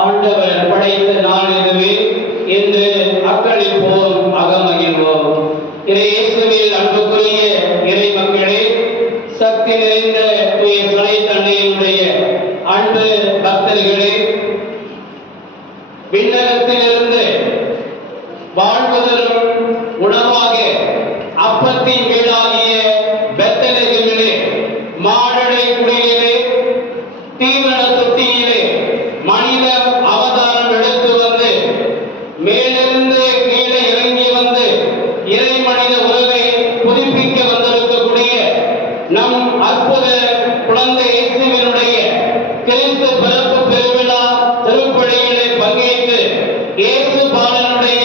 ஆண்டவர் படைத்த நாள் இதுவே என்று அக்களிப்போம், அகமகிழ்வோம். இயேசுவில் அன்புக்குரிய இறை மக்களே, சக்தி நிறைந்த தூய சலை தன்னையினுடைய அன்பு பக்தர்களே, விண்ணகத்திலிருந்து வாழ்வதலும் உணவாக அப்பத்தின் வீடாகிய பெத்தலகமிலே, மாடடை குடியிலே, தீவன தொட்டியிலே மனித அவதாரம் எடுத்து வந்து மேலிருந்து கீழே இறங்கி வந்து இறை மனித உறவை புதுப்பிக்க வந்திருக்கக்கூடிய நம் அற்புத குழந்தை இயேசுவினுடைய கிறிஸ்து பிறப்பு பெருவிழா திருப்பலியிலே பங்கேற்று இயேசு பாலனுடைய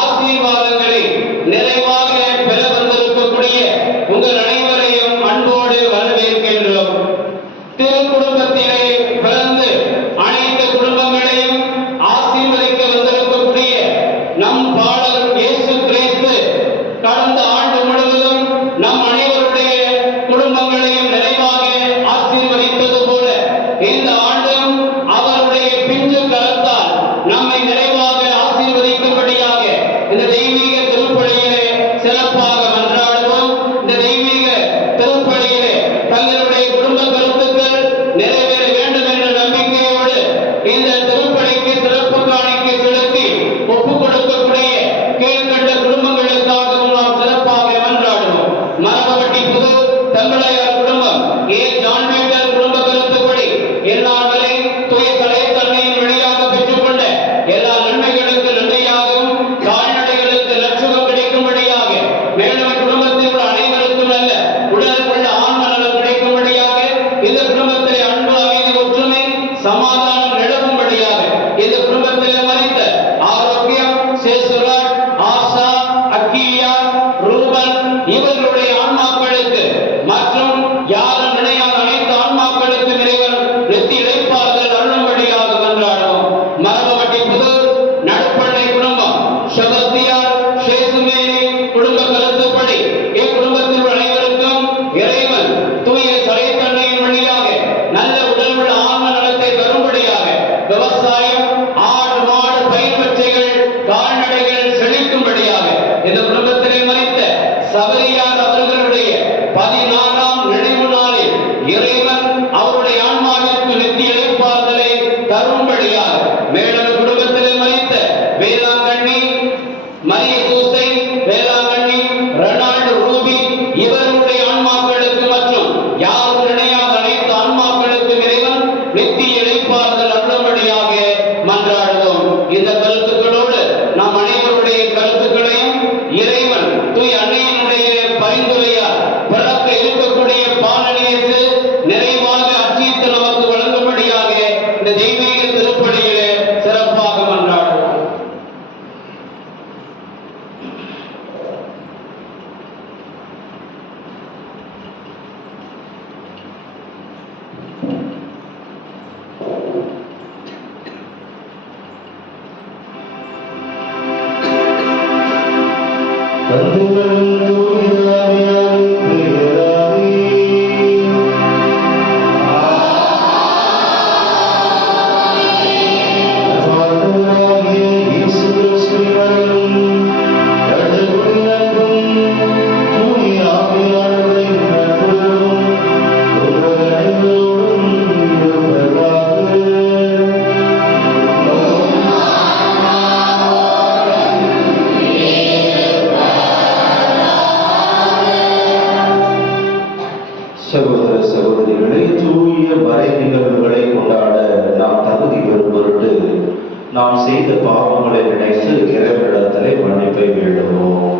ஆசீர்வாதங்களை நிறைவாக பெற வந்திருக்கக்கூடிய உங்கள் அனைவரையும் அன்போடு வரவேற்கின்றோம். திருக்குடும்பத்திலே பிறந்து அனைத்து குடும்பங்களையும் ஆசீர்வதிக்க வந்திருக்கக்கூடிய நம் பாடல் இயேசு கிறிஸ்து கடந்த ஆண்டு முழுவதும் நம் அனைவருடைய குடும்பங்களையும் நிறைவாக ஆசீர்வதித்தது போல இந்த ஆண்டும் அவருடைய பிஞ்சு கரத்தால் நம்மை நிறைவாக ஆசீர்வதிக்கும்படியாக இந்த தெய்வீக திருப்பலியிலே சிறப்பாக மன்றாடுவோம். இந்த தெய்வீக திருப்பலியிலே தங்களுடைய குடும்ப கருத்துக்கள் நிறைவேற வேண்டும் என்ற நம்பிக்கையோடு இந்த திருப்பலிக்கு சிறப்பு காணிக்கை செலுத்தி ஒப்புக் கொடுக்கக்கூடிய கீழ்கண்ட குடும்பங்களுக்காகவும் நாம் சிறப்பாக மன்றாடுவோம். மரபவட்டி புது தங்களையார் குடும்பம் ஏ ஜான் பீட்டர் குடும்ப கருத்துப்படி எந்நாள் வரை தூய சலை தன்மையின் வழியாக பெற்றுக்கொண்ட எல்லா நன்மைகளுக்கு நன்மையாகவும் கால்நடைகளுக்கு லட்சம் கிடைக்கும்படியாக மேலும் குடும்பத்தில் உள்ள அனைவருக்கும் நல்ல உடல் உள்ள ஆன்ம நலம் கிடைக்கும்படியாக இந்த குடும்பத்திலே அன்பு, அமைதி, ஒற்றுமை, சமாதானம் நிலவும்படியாக இந்த குடும்பத்திலே மறித்த ஆரோக்கியம், சேசுராட், ஆசா, அக்கியா, ரூபன் இவர்களுடைய ஆன்மாக்களுக்கு மற்றும் யாரும் நினையாத அனைத்து ஆன்மாக்களுக்கு இறைவன் நெத்தி இழைப்பார்கள் அருளும்படியாக மன்றாடுவோம். மரபவட்டி புதூர் நடுப்பண்ணை குடும்பம் செபஸ்தியார் சேசுமேரி குடும்ப கருத்துப்படி இக்குடும்பத்தில் உள்ள அனைவருக்கும் இறைவன் தூய சலை தன்மையின் வழியாக நல்ல உடல் உள்ள ஆன்ம நலத்தை தரும்படியாக விவசாயம், ஆடு மாடு பயிர் பச்சைகள் கால்நடைகள் செழிக்கும்படியாக இந்த குடும்பத்திலே மறித்த சபரியார் அவர்களுடைய 16ஆம் நினைவு நாளில் இறைவன் அவருடைய ஆன்மாவிற்கு நெத்தி இழைப்பார்தலை தரும்படியாக மேலும் குடும்பத்திலே மறித்த வேளாங்கண்ணி மரிய சூசை, வேளாங்கண்ணி ரெனால்டு ரூபி இவருடைய ஆன்மாக்களுக்கு மற்றும் யாரும் நினையாத அனைத்து ஆன்மாக்களுக்கு இறைவன் நெத்தி இழைப்பார்கள் அருளும்படியாக மன்றாடுவோம். இந்த கருத்துக்களோடு நாம் அனைவருடைய கருத்துக்களையும் இறைவன் தூய் அன்னையினுடைய பரிந்துரையால் பிறக்க இருக்கக்கூடிய பாலனியத்து நிறைவாக அர்ச்சித்து நமக்கு வழங்கும்படியாக இந்த தெய்வீக திருப்பலியிலே சிறப்பாக மன்றாடுவோம். சகோதர சகோதரிகளை, தூய மறை நிகழ்வுகளை கொண்டாட நாம் தகுதி பெறும் பொருட்டு நாம் செய்த பாவங்களை நினைத்து இறைவனிடத்திலே மன்னிப்பை வேண்டுவோம்.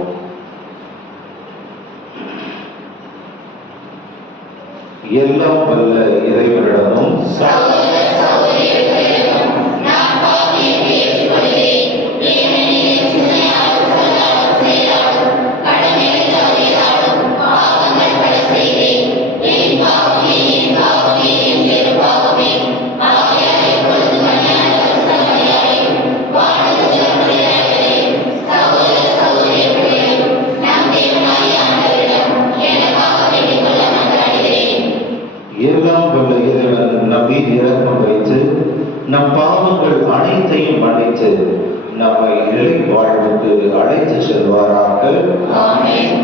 எல்லாம் வல்ல இறைவனிடமும் எல்லாம் வல்ல இறைவன் நம்மை இரக்கம் வைத்து நம் பாவங்கள் அனைத்தையும் மன்னித்து நம்மை நிலை வாழ்வுக்கு அழைத்து செல்வாராக. ஆமென்.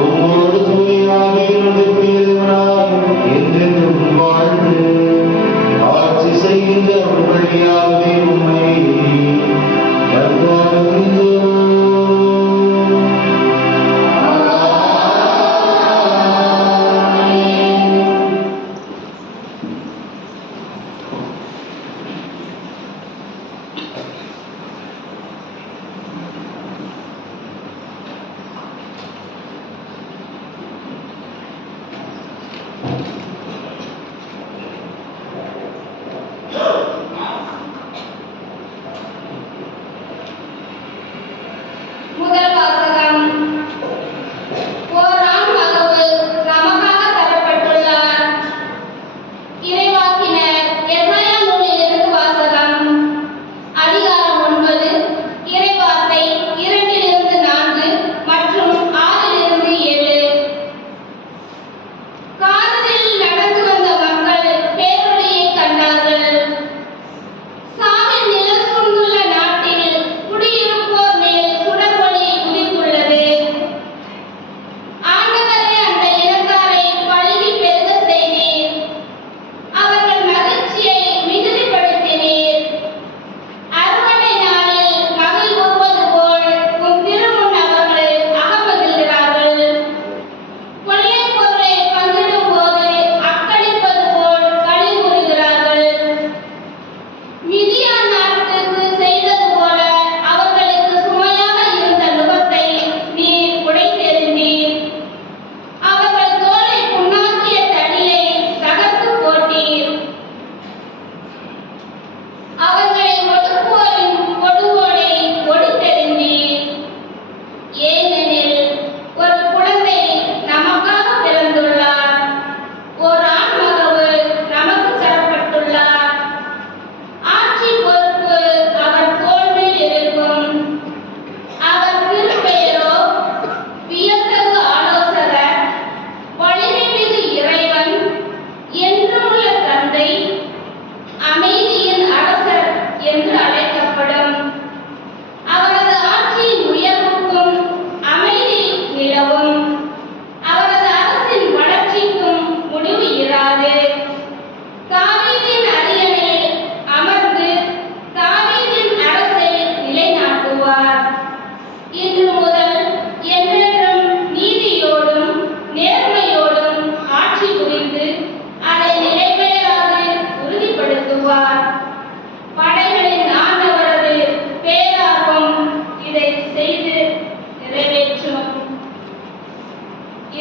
உம்மோடு தூய ஆவியினுடைய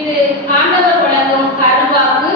இது ஆண்டவர் வழங்கும் அருள்வாக்கு.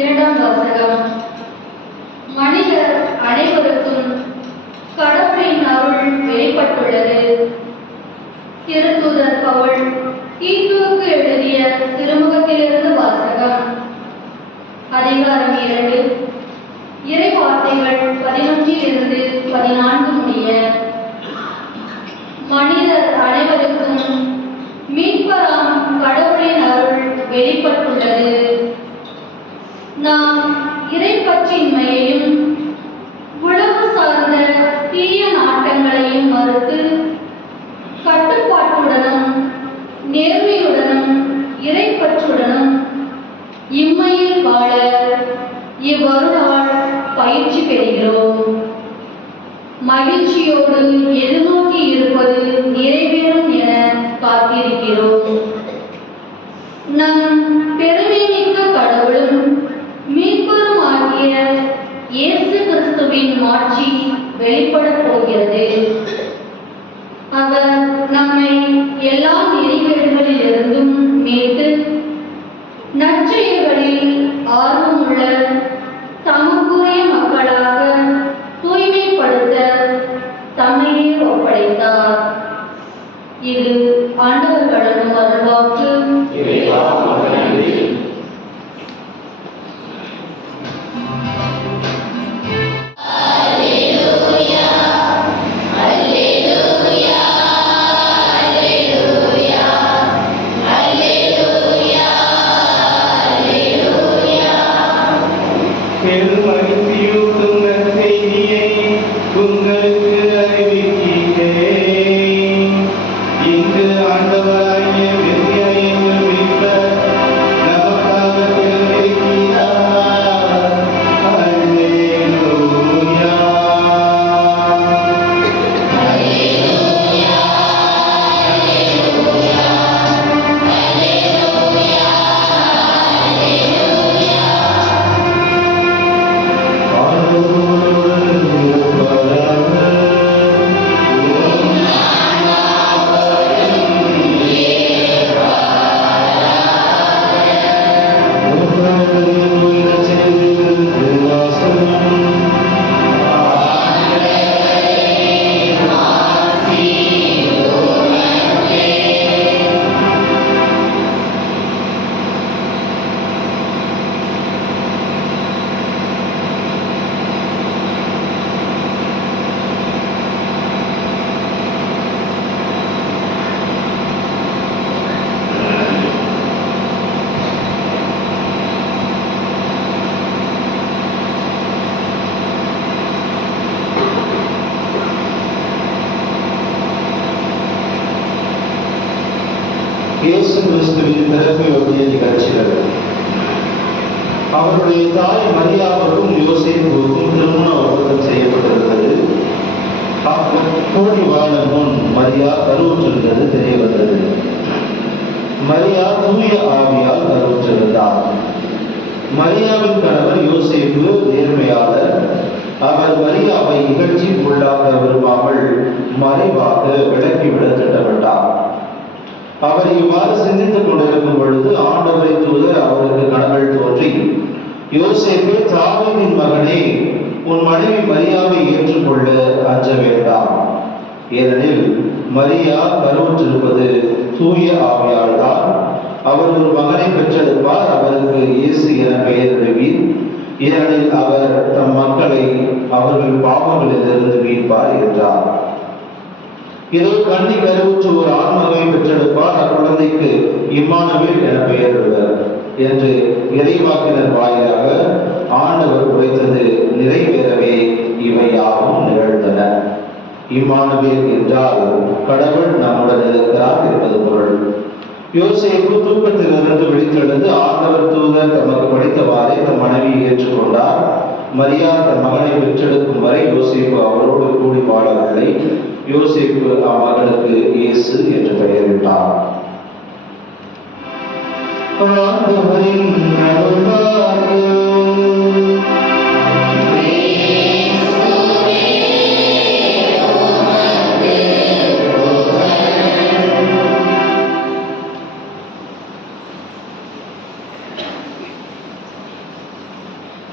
இரண்டாம் வாசகம். மனிதர் அனைவருக்கும் கடவுளின் அருள் வெளிப்பட்டுள்ளது. திருத்தூதர் பவுல் தீத்துவுக்கு எழுதிய திருமுகத்திலிருந்து வாசகம். அதிகாரம் 2, இறை வார்த்தைகள் 11 14 முடிய. மனிதர் அனைவருக்கும் மீட்பராம் கடவுளின் அருள் வெளிப்பட்டுள்ளது. நாம் இறைப்பற்றின்மையையும் உலகு சார்ந்த தீய நாட்டங்களையும் மறுத்து கட்டுப்பாட்டுடனும் நேர்மையுடனும் இறைப்பற்றுடனும் இம்மையில் வாழ இவ்வருளால் பயிற்சி பெறுகிறோம். மகிழ்ச்சியோடு எதிர்நோக்கி இருப்பது நிறைவேறும் என காத்திருக்கிறோம். நம் பெருமைமிக்க கடவுளும் மீட்பரும் ஆகிய இயேசு கிறிஸ்துவின் மாட்சி வெளிப்படப் போகிறது. அவர் நம்மை எல்லா நெறிகேடுகளிலிருந்தும் மீட்டு நற்செயல்களில் ஆர்வமுள்ள தமக்குரிய மக்களாக தூய்மைப்படுத்த தம்மையே ஒப்படைத்தார். இது ஆண்டவர் வழங்கும் அருள்வாக்கு. கிறிஸ்துவின் பிறப்பை ஒட்டிய நிகழ்ச்சிகள். அவருடைய தாய் மரியாவுக்கும் யோசேப்புக்கும் திருமண ஒப்பந்தம் செய்யப்பட்டிருந்தது. கூடி வாழ முன் மரியா கருவுற்றிருந்தது தெரிய வந்தது. மரியா தூய ஆவியால் கருவுற்றிருந்தார். மரியாவின் கணவர் யோசேப்பு நேர்மையாளர். அவர் மரியாவை இகழ்ச்சிக்கு உள்ளாக விரும்பாமல் மறைவாக விலக்கிவிட திட்டமிட்டார். அவர் இவ்வாறு சிந்தித்துக் கொண்டிருக்கும் பொழுது ஆண்டவரை தூதர் அவருக்கு கனவில் தோன்றி, யோசேப்பே, தாவீதின் மகனே, உன் மனைவி மரியாவை ஏற்றுக்கொள்ள அஞ்ச வேண்டாம். ஏனெனில் மரியா கருவுற்றிருப்பது தூய ஆவியால் தான். அவர் ஒரு மகனை பெற்றெடுப்பார். அவருக்கு இயேசு என பெயரிடுவீர். ஏனெனில் அவர் தம் மக்களை அவர்கள் பாவங்களிலிருந்து மீட்பார் என்றார். இதோ கன்னி கருவுற்று ஒரு ஆண் மகனை பெற்றெடுப்பார். அக்குழந்தைக்கு இம்மானுவேல் என பெயரிடுவர் என்று இறைவாக்கினர் வாயிலாக ஆண்டவர் உரைத்தது நிறைவேறவே இவை யாவும் நிகழ்ந்தன. இம்மானுவேல் என்றால் கடவுள் நம்முடன் இருக்கிறார் என்பது பொருள். யோசேப்பு தூக்கத்திலிருந்து விழித்தெழுந்து ஆண்டவர் தூதர் தமக்கு படித்தவாறே தம் மனைவியை ஏற்றுக்கொண்டார். மரியா தன் மகனை பெற்றெடுக்கும் வரை யோசேப்பு அவரோடு கூடி வாழவில்லை. யோசேப்பு அம்மகனுக்கு இயேசு என்று பெயரிட்டார்.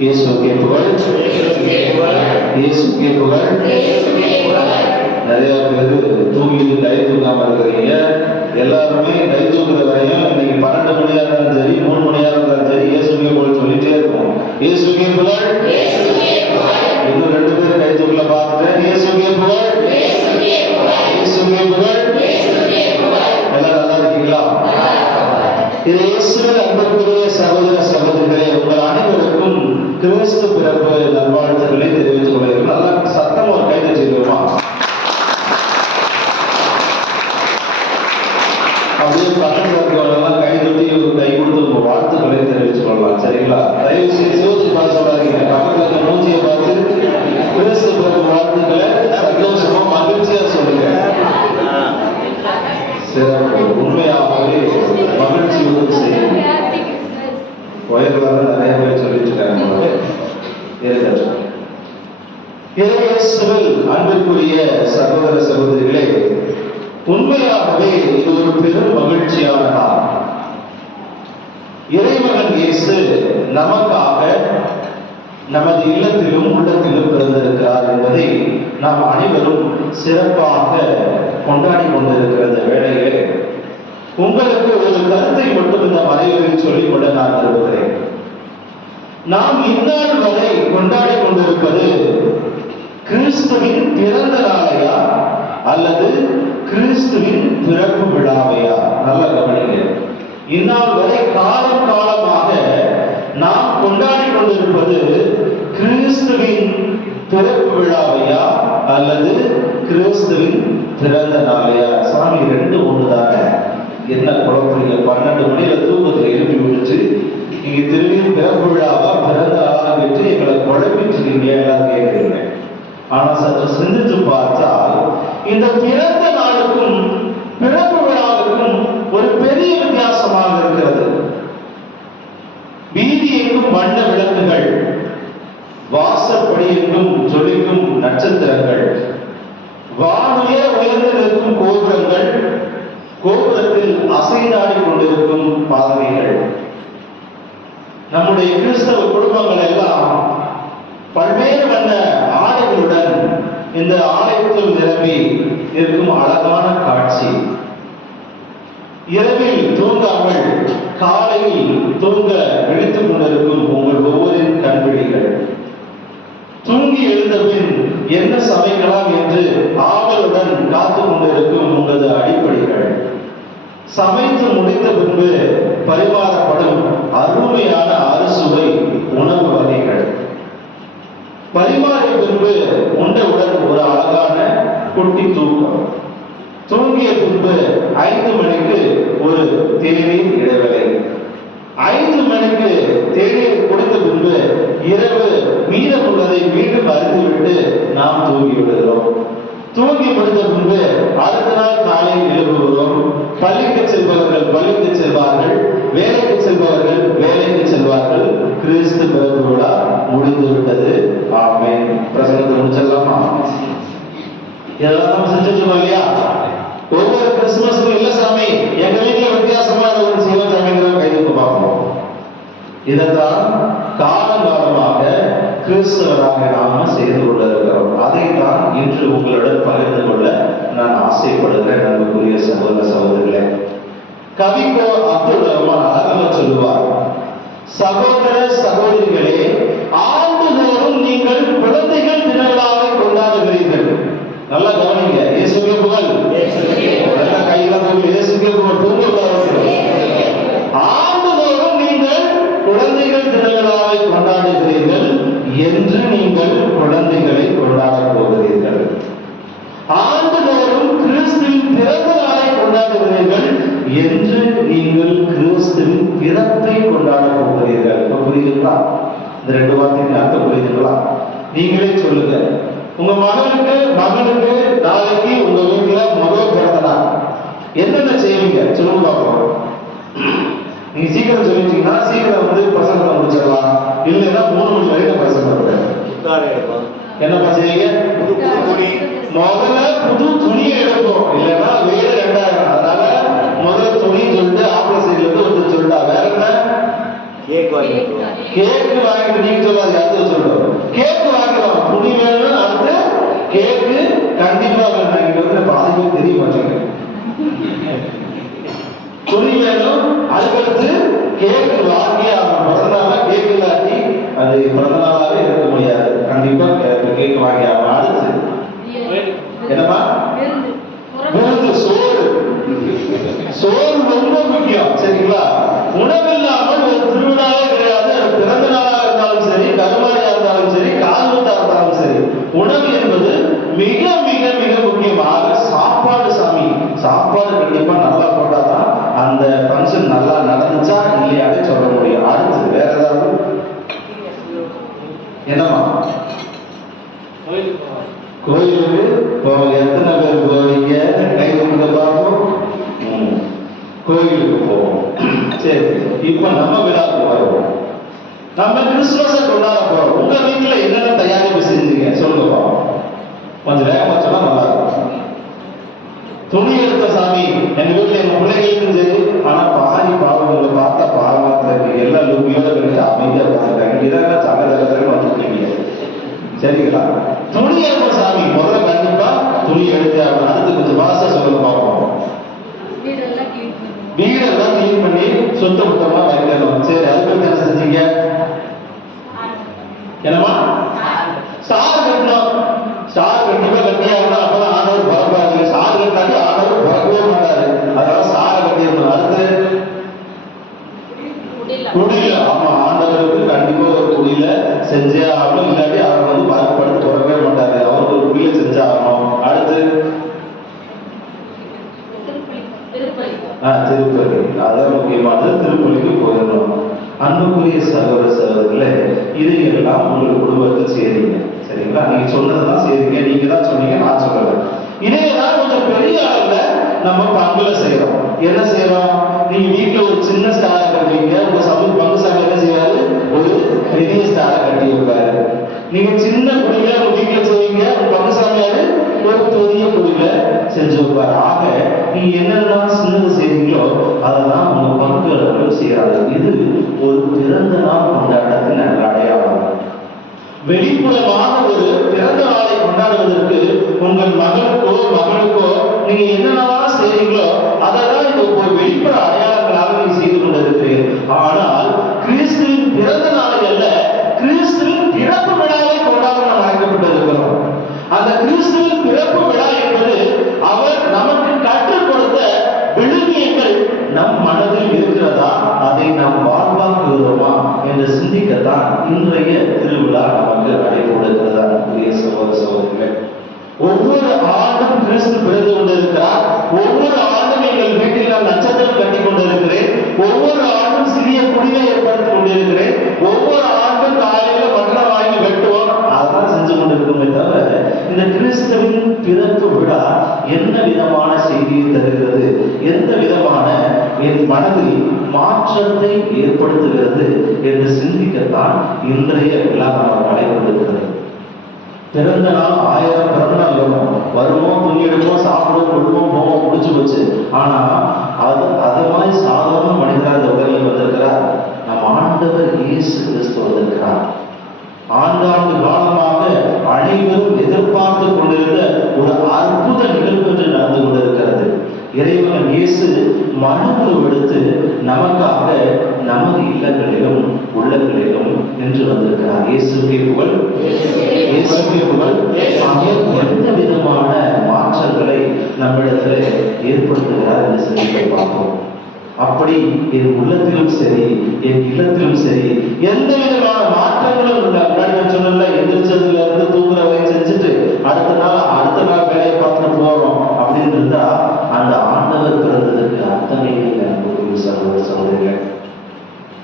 இயேசுவுக்கே புகழ். இயேசுவுக்கே புகழ். நிறைய பேர் தூங்கிட்டு கை தூக்காம இருக்கிறீங்க. எல்லாருமே கை தூக்குற வரையும் இன்னைக்கு 12 மணியா இருந்தாலும் சரி, 3 மணியா இருந்தாலும் சரி, இயேசுவுக்கே புகழ் சொல்லிட்டே இருக்கும். இயேசுவுக்கே புகழ். இன்னும் 2 பேர் கை தூக்கல பார்த்துட்டேன். இயேசுவுக்கே புகழ். இயேசுவுக்கே புகழ். எல்லாம் நல்லா இருக்கீங்களா? இது இயேசுவின் அன்புக்குரிய சகோதர சகோதரிகளே, உங்கள் அனைவருக்கும் கிறிஸ்து பிறப்பு நல்வாழ்த்துக்களை தெரிவித்துக் கொள்கிறேன். நல்லா சத்தம் ஒரு கை தட்டிடுவோமா? அப்படியே பக்கத்தில் இருக்கிறவங்கெல்லாம் கை தட்டி ஒரு கை கொடுத்து உங்க வாழ்த்துக்களை தெரிவித்துக் கொள்ளலாம். சரிங்களா? தயவு செய்து யோசிச்சு பார்த்து சொல்லாதீங்க. பக்கத்தில் இருக்க மூச்சியை பார்த்து கிறிஸ்து பிறப்பு வாழ்த்துக்களை சந்தோஷமா மகிழ்ச்சியா சொல்லுங்க. சிறப்பு. உண்மையாகவே மகிழ்ச்சியோடு செய்யும். உயர்வாக நிறைய பேர் சொல்லிட்டு இருக்காங்க. அன்பிற்குரிய சகோதர சகோதரிகளே, உண்மையாகவே இது ஒரு பெரும் மகிழ்ச்சியான நாள். இறைமகன் இயேசு நமக்காக நமது இல்லத்திலும் உள்ளத்திலும் பிறந்திருக்கிறார் என்பதை நாம் அனைவரும் சிறப்பாக கொண்டாடி கொண்டிருக்கிற இந்த வேளையிலே உங்களுக்கு ஒரு கருத்தை மட்டும் இந்த மறைவில் சொல்லிக்கொள்ள நான் விரும்புகிறேன். நாம் இந்நாள் வரை கொண்டாடி கொண்டிருப்பது கிறிஸ்துவின் பிறந்த நாளையா அல்லது கிறிஸ்துவின் பிறப்பு விழாவையா? நல்ல கவனிங்க. இந்நாள் வரை காலம் காலமாக நாம் கொண்டாடி கொண்டிருப்பது கிறிஸ்துவின் பிறப்பு விழாவையா அல்லது கிறிஸ்துவின் பிறந்த நாளையா? சாமி 2 ஒண்ணுதானே. என்ன குழப்பறீங்க? 12 மணியில தூக்கத்தில் எழுப்பி விட்டுச்சு இங்க திரும்பி பிறப்பு விழாவா பிறந்த ஆரம்பிச்சு எங்களை குழப்பிச்சிருக்கீங்க எல்லாம் கேட்கிறீங்க. ஆனா சற்று சிந்தித்து பார்த்தால் இந்த பிறந்த நாளுக்கும் பிறப்பு விழாவுக்கும் ஒரு பெரிய வித்தியாசமாக இருக்கிறது. வீதி எங்கும் வண்ண விளக்குகள், வாசற்படி எங்கும் ஜொலிக்கும் நட்சத்திரங்கள், வானுயர உயர்ந்து நிற்கும் கோபுரங்கள், கோபுரத்தில் அசைந்தாடி கொண்டிருக்கும் பாதனைகள். நம்முடைய கிறிஸ்தவ குடும்பங்கள் எல்லாம் பல்வேறு வண்ண ஆடைகளுடன் இந்த ஆலயத்தில் நிரம்பி இருக்கும் அழகான காட்சி. இரவில் தூங்காமல் காலையில் தூங்க விழித்துக் கொண்டிருக்கும் உங்கள் ஒவ்வொருவரின் கண்விழிகள், தூங்கி எழுந்த பின் என்ன சமைக்கலாம் என்று ஆவலுடன் காத்து கொண்டிருக்கும் உங்களது அடிப்படைகள், சமைத்து முடித்த பின்பு பரிமாறப்படும் அருமையான அறுசுவை உணவு வகைகள், பரிமாறிய பின்பு உண்டவுடன் ஒரு அழகான குட்டி தூக்கம், தூங்கிய பின்பு 5 மணிக்கு ஒரு தேநீர் இடைவேளை. 5 மணிக்கு தேநீர் குடித்த பின்பு இரவு மீதமுள்ளதை மீண்டும் அருந்திவிட்டு நாம் தூங்கி விடுகிறோம். தூங்கி முடித்த பின்பு அடுத்த நாள் காலையில் எழுப்புகிறோம். பள்ளிக்கு செல்பவர்கள் பள்ளிக்கு செல்வார்கள், வேலைக்கு செல்பவர்கள் வேலைக்கு செல்வார்கள். கிறிஸ்து பிறப்பு விழா முடிந்து விட்டது. ஆமென். பிரசங்கத்தை முடிச்சிடலாமா? இதெல்லாம் நம்ம செஞ்சுட்டு இல்லையா? ஒவ்வொரு கிறிஸ்துமஸுக்கும் இல்ல சாமி எங்க வீட்டுல வித்தியாசமான ஒரு செய்வோம் சாமிங்கிற கைதுக்கு பார்ப்போம். இதைத்தான் காலங்காலமாக கிறிஸ்தவராக நாம செய்து கொள்ள இருக்கிறோம். அதைத்தான் இன்று உங்களுடன் பகிர்ந்து கொள்ள நான் ஆசைப்படுகிறேன். அன்புக்குரிய சகோதர சகோதரிகளே, கவிக்கோ அப்துல் ரஹ்மான் அழகாக சொல்லுவார், சகோதர சகோதரிகளே, ஆண்டுதோறும் நீங்கள் குழந்தைகள் திருவிழாவை கொண்டாடுகிறீர்கள். நல்லா கவனிங்க. இயேசுவே புகழ். நல்லா கையில இயேசுவே புகழ். ஆண்டுதோறும் நீங்கள் குழந்தைகள் திருவிழாவை கொண்டாடுகிறீர்கள் என்று நீங்கள் குழந்தைகளை கொண்டாடப் போகிறீர்கள். ஆண்டுதோறும் கிறிஸ்துவின் பிறந்த நாளை கொண்டாடுகிறீர்கள் என்று நீங்கள் கிறிஸ்துவின் பிறப்பை கொண்டாடப் போகிறீர்கள். புரியுதுங்களா? இந்த 2 வார்த்தைக்கு அர்த்தம் புரியுதுங்களா? நீங்களே சொல்லுங்க. உங்க மகனுக்கு நாளைக்கு உங்க வீட்டுல முதல் பிறந்த நாள். என்னென்ன செய்வீங்க சொல்லுங்க பார்ப்போம். நீங்க சீக்கிரம் சொல்லிட்டீங்கன்னா சீக்கிரம் பிரசங்கத்தை முடிச்சிடலாம். இல்லைன்னா 3 மணி வரைக்கும் பிரசங்கம் பண்ணுறேன். என்னப்பா செய்வீங்க? முதல்ல புது துணியை எடுப்போம். இல்லைன்னா வேறு 2000. அதனால முதல்ல துணி சொல்லிட்டு ஆம்பளை சைட்ல இருந்து ஒருத்தர் சொல்லிட்டா. வேற என்ன? கேக் வாங்கிட்டு நீங்க சொல்லாது, அடுத்து சொல்றோம். கேக் வாங்கலாம். துணி வேணும். அடுத்து கேக்கு கண்டிப்பா வேணும். இங்க வந்து பாதி பேர் தெரிய மாட்டேங்க. துணி வேணும். அதுக்கடுத்து கேக்கு வாங்கி அவன் பிறந்தநாள கேக் இல்லாட்டி அது பிறந்தநாளாவே இருக்க முடியாது. கண்டிப்பா கேக் வாங்கி அவன். அடுத்து என்னப்பா? விருந்து. சோறு ரொம்ப முக்கியம். சரிங்களா? உணவில்லாமல் ஒரு திருவிழாவே கிடையாது. பிறந்த நாளாக இருந்தாலும் சரி, கருமாரியா இருந்தாலும் சரி, கால்வெட்டா இருந்தாலும் சரி, உணவு என்பது மிக மிக மிக முக்கியமாக சாப்பாடு. சாமி சாப்பாடு கண்டிப்பா நல்லா போட்டாதான் அந்த ஃபங்க்ஷன் நல்லா நடந்துச்சா இல்லையான்னு சொல்ல முடியும். அடுத்து வேற ஏதாவது என்னமா? கோயிலுக்கு போவோம். எத்தனை பேர் போவீங்க? கை கொடுக்க பார்ப்போம். கோயிலுக்கு போவோம். சரி, இப்ப நம்ம விழாவுக்கு வருவோம். நம்ம கிறிஸ்துமஸை கொண்டாட போறோம். உங்க வீட்டுல என்னென்ன தயாரிப்பு செஞ்சீங்க சொல்லுங்க பார்ப்போம். கொஞ்சம் வேகமா சொன்னா நல்லா இருக்கும். துணி எடுத்த சாமி எங்க வீட்டுல எங்க பிள்ளைகளுக்கும் சரி. ஆனா பாதி பாவம் உங்களை பார்த்தா பாவமா இருக்கு. எல்லா லுங்கியோட கிடைச்சு அமைதியா பார்த்துருக்காங்க. இதெல்லாம் சகதரத்தில் வந்துருக்கீங்க. சரிங்களா? துணி எடுத்த சாமி முதல்ல கண்டிப்பா துணி எடுத்து அடுத்து கொஞ்சம் வாச சொல்ல பார்ப்போம். வீடெல்லாம் கிளீன் பண்ணி சுத்த முத்தமா வைக்கணும். சரி, அதுக்கு என்ன செஞ்சீங்க? என்னமா? ஸ்டார் கட்டணும். ஸ்டார் கண்டிப்பா கட்டியாகணும். அப்பதான் ஆண்டவர் பிறப்பாரு. ஸ்டார் கட்டாட்டி ஆண்டவர் பிறக்கவே மாட்டாரு. அதனால ஸ்டாரை கட்டிடணும். அடுத்து குடியில. ஆமா, ஆண்டவருக்கு கண்டிப்பா ஒரு குடியில செஞ்சே ஆகணும். இல்லாட்டி அவர் பறக்கப்படுத்தி பிறக்கவே மாட்டாரு. அவருக்கு ஒரு குடியில செஞ்சே ஆகணும். அடுத்து திருப்பலி. அதான் முக்கியமானது. திருப்பலிக்கு போயிடணும். அன்புக்குரிய சகோதர சகோதரிகளே, இது எல்லாம் உங்கள் குடும்பத்தில் செய்றீங்க. சரிங்களா? நீங்க சொன்னதுதான் செய்றீங்க. நீங்க தான் சொன்னீங்க, நான் சொல்லல. இதையெல்லாம் கொஞ்சம் பெரிய அளவுல நம்ம பங்குல செய்யறோம். என்ன செய்யறோம்? நீங்க வீட்டுல ஒரு சின்ன ஸ்டாரை கட்டுவீங்க. உங்க சமூக பங்கு சாமி என்ன செய்வாரு? ஒரு பெரிய ஸ்டாரை கட்டி வைப்பாரு. நீங்க சின்ன குடியில உங்க வீட்டுல செய்வீங்க. உங்க பங்கு சாமியாரு ஒரு பெரிய குடியில செஞ்சு வைப்பாரு. ஆக நீங்க என்னெல்லாம் சின்னது செய்வீங்களோ அதெல்லாம் உங்க பங்கு அளவில் செய்யறாரு. இது ஒரு பிறந்த நாள் கொண்டாட்டத்தின் நல்ல அடையாளம். வெளிப்புறமான ஒரு பிறந்த நாளை கொண்டாடுவதற்கு உங்கள் மகனுக்கோ நீங்க என்னென்னலாம் செய்றீங்களோ அதெல்லாம் இது ஒரு வெளிப்புற அடையாளங்களாக நீங்க செய்து கொண்டிருக்கிறீர்கள். ஆனால் கிறிஸ்துவின் பிறந்த நாளை அல்ல, கிறிஸ்துவின் பிறப்பு விழாவை கொண்டாட நாம் அழைக்கப்பட்டிருக்கிறோம். அந்த கிறிஸ்துவின் பிறப்பு விழா என்பது அவர் நமக்கு கற்றுக் கொடுத்த விழுமியங்கள் நம் மனதில் இருக்கிறதா, அதை நாம் வாழ்வாக்குகிறோமா என்று சிந்திக்கத்தான் இன்றைய திருவிழா நமக்கு அழைப்பு கொடுக்கிறதா. சகோதர சகோதரிகளே, ஒவ்வொரு ஆண்டும் கிறிஸ்து பிறந்து கொண்டிருக்கிறார். ஒவ்வொரு ஆண்டும் எங்கள் வீட்டில் நான் நட்சத்திரம் கட்டி கொண்டிருக்கிறேன். ஒவ்வொரு ஆண்டும் சிறிய குடிலை ஏற்படுத்திக் கொண்டிருக்கிறேன். ஒவ்வொரு ஆண்டும் காலையில மட்டம் வாங்கி வெட்டுவோம். அதெல்லாம் செஞ்சு கொண்டிருக்கோமே தவிர இந்த கிறிஸ்துவின் பிறப்பு விழா என்ன விதமான செய்தியை தருகிறது, எந்த விதமான என் மனதில் மாற்றத்தை ஏற்படுத்துகிறது என்று சிந்திக்கத்தான் இன்றைய விழா நாம் நடைபெறுகிறது. பிறந்த நாள் 1000 பிறந்த நாள் வருவோம், துணி எடுப்போம், சாப்பிடுவோம், கொள்வோம், போவோம், முடிச்சு போச்சு. ஆனா அது மாதிரி சாதாரண மனிதராக இந்த உலகில் வந்திருக்கிறார். நம் ஆண்டவர் இயேசு கிறிஸ்து வந்திருக்கிறார். ஆண்டாண்டு காலமாக அனைவரும் எதிர்பார்த்து கொண்டிருந்த ஒரு அற்புத நிகழ்வு என்று நடந்து கொண்டிருக்கிறது. இறைவன் இயேசு மனுவுரு எடுத்து நமக்காக நமது இல்லங்களிலும் உள்ளங்களிலும் என்று வந்திருக்கிறார். இயேசுவே புகழ், இயேசுவே புகழ். எந்த விதமான மாற்றங்களை நம்மிடத்தில் ஏற்படுத்துகிறார் என்று சிந்தித்து பார்ப்போம். அப்படி என் உள்ளத்திலும் சரி, என் இல்லத்திலும் சரி, எந்த விதமான மாற்றங்களும் இல்லை. முன்னாடி சொன்னல, எந்திரிச்சதுல இருந்து தூங்குற வரை செஞ்சுட்டு அடுத்த நாள் வேலையை பார்த்துட்டு போறோம் அப்படின்னு இருந்தா அந்த ஆண்டவர் பிறந்ததுக்கு அர்த்தமே இல்லை. சகோதர சகோதரிகள்,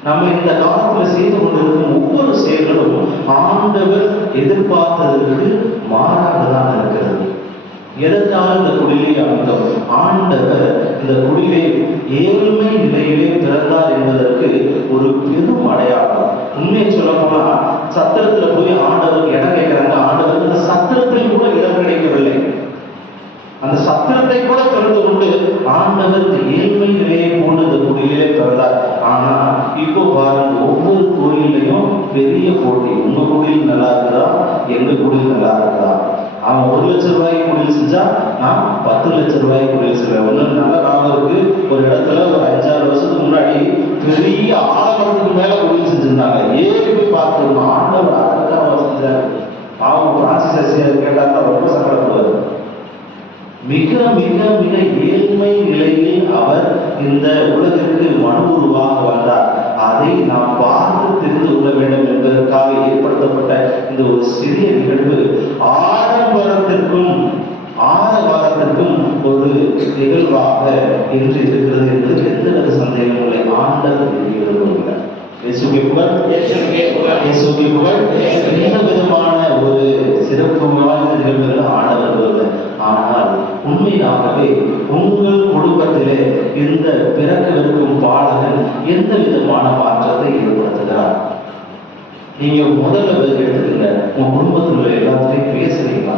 நம்ம இந்த காலத்துல செய்து கொண்டிருக்கும் ஒவ்வொரு செயல்களும் ஆண்டவர் எதிர்பார்த்ததற்கு மாறாகதான் இருக்கிறது. எதற்காக இந்த குடிலை அமைந்தோம்? ஆண்டவர் இந்த குடிலை ஏழ்மை நிலையிலே பிறந்தார் என்பதற்கு ஒரு பெரும் அடையாளம். உண்மையை சொல்ல போனா சத்திரத்துல போய் ஆண்டவருக்கு இடம் கேட்கிறாங்க. ஆண்டவருக்கு அந்த சத்திரத்தில் கூட இடம் கிடைக்கவில்லை. அந்த சத்திரத்தை கூட திறந்து கொண்டு ஆண்டவருக்கு ஏழ்மை நிலையை போன்று இந்த குடிலே பிறந்தார். ஆனா இப்போ பாருங்க, ஒவ்வொரு கோயிலையும் பெரிய போட்டி. உங்க கோயில் நல்லா இருக்குதா, எங்க கோயில் நல்லா இருக்குதா? அவன் 1 லட்சம் ரூபாய்க்கு குடில் செஞ்சா நான் 10 லட்சம் ரூபாய்க்கு குடில் செய்வேன். ஒண்ணு நல்ல ஞாபகம் இருக்கு, ஒரு இடத்துல ஒரு 5-6 வருஷத்துக்கு முன்னாடி பெரிய ஆலமரத்துக்கு மேல குடில் செஞ்சிருந்தாங்க. ஏறி போய் பார்த்துருந்தோம். ஆண்டவர் அதுக்காக செஞ்சாரு. அவங்க பிரான்சிஸ் கேட்டாங்க, ரொம்ப சங்கடப்படுவார். மிக மிக மிக ஏழ்மை நிலையில் அவர் இந்த உலகிற்கு மனு உருவாக வந்தார். அதை நாம் பார்த்து தெரிந்து கொள்ள வேண்டும் என்பதற்காக ஏற்படுத்தப்பட்ட இந்த ஒரு சிறிய நிகழ்வு ஆடம்பரத்திற்கும் ஆரவாரத்திற்கும் ஒரு நிகழ்வாக இன்று இருக்கிறது என்பது எந்தவித சந்தேகம் இல்லை. ஆண்டவர் விரும்புகிறார். இயேசுவே புகழ், இயேசுவே புகழ். எந்த விதமான ஒரு சிறப்பு வாய்ந்த நிகழ்வுகள் ஆண்டவர் வருவது. ஆனால் உண்மையாகவே உங்கள் குடும்பத்திலே இந்த பிறக்கவிருக்கும் பாலகன் எந்த விதமான மாற்றத்தை ஏற்படுத்துகிறார்? நீங்க முதல்ல எடுத்துக்கங்க, உங்க குடும்பத்தில் உள்ள எல்லாத்தையும் பேசுறீங்களா?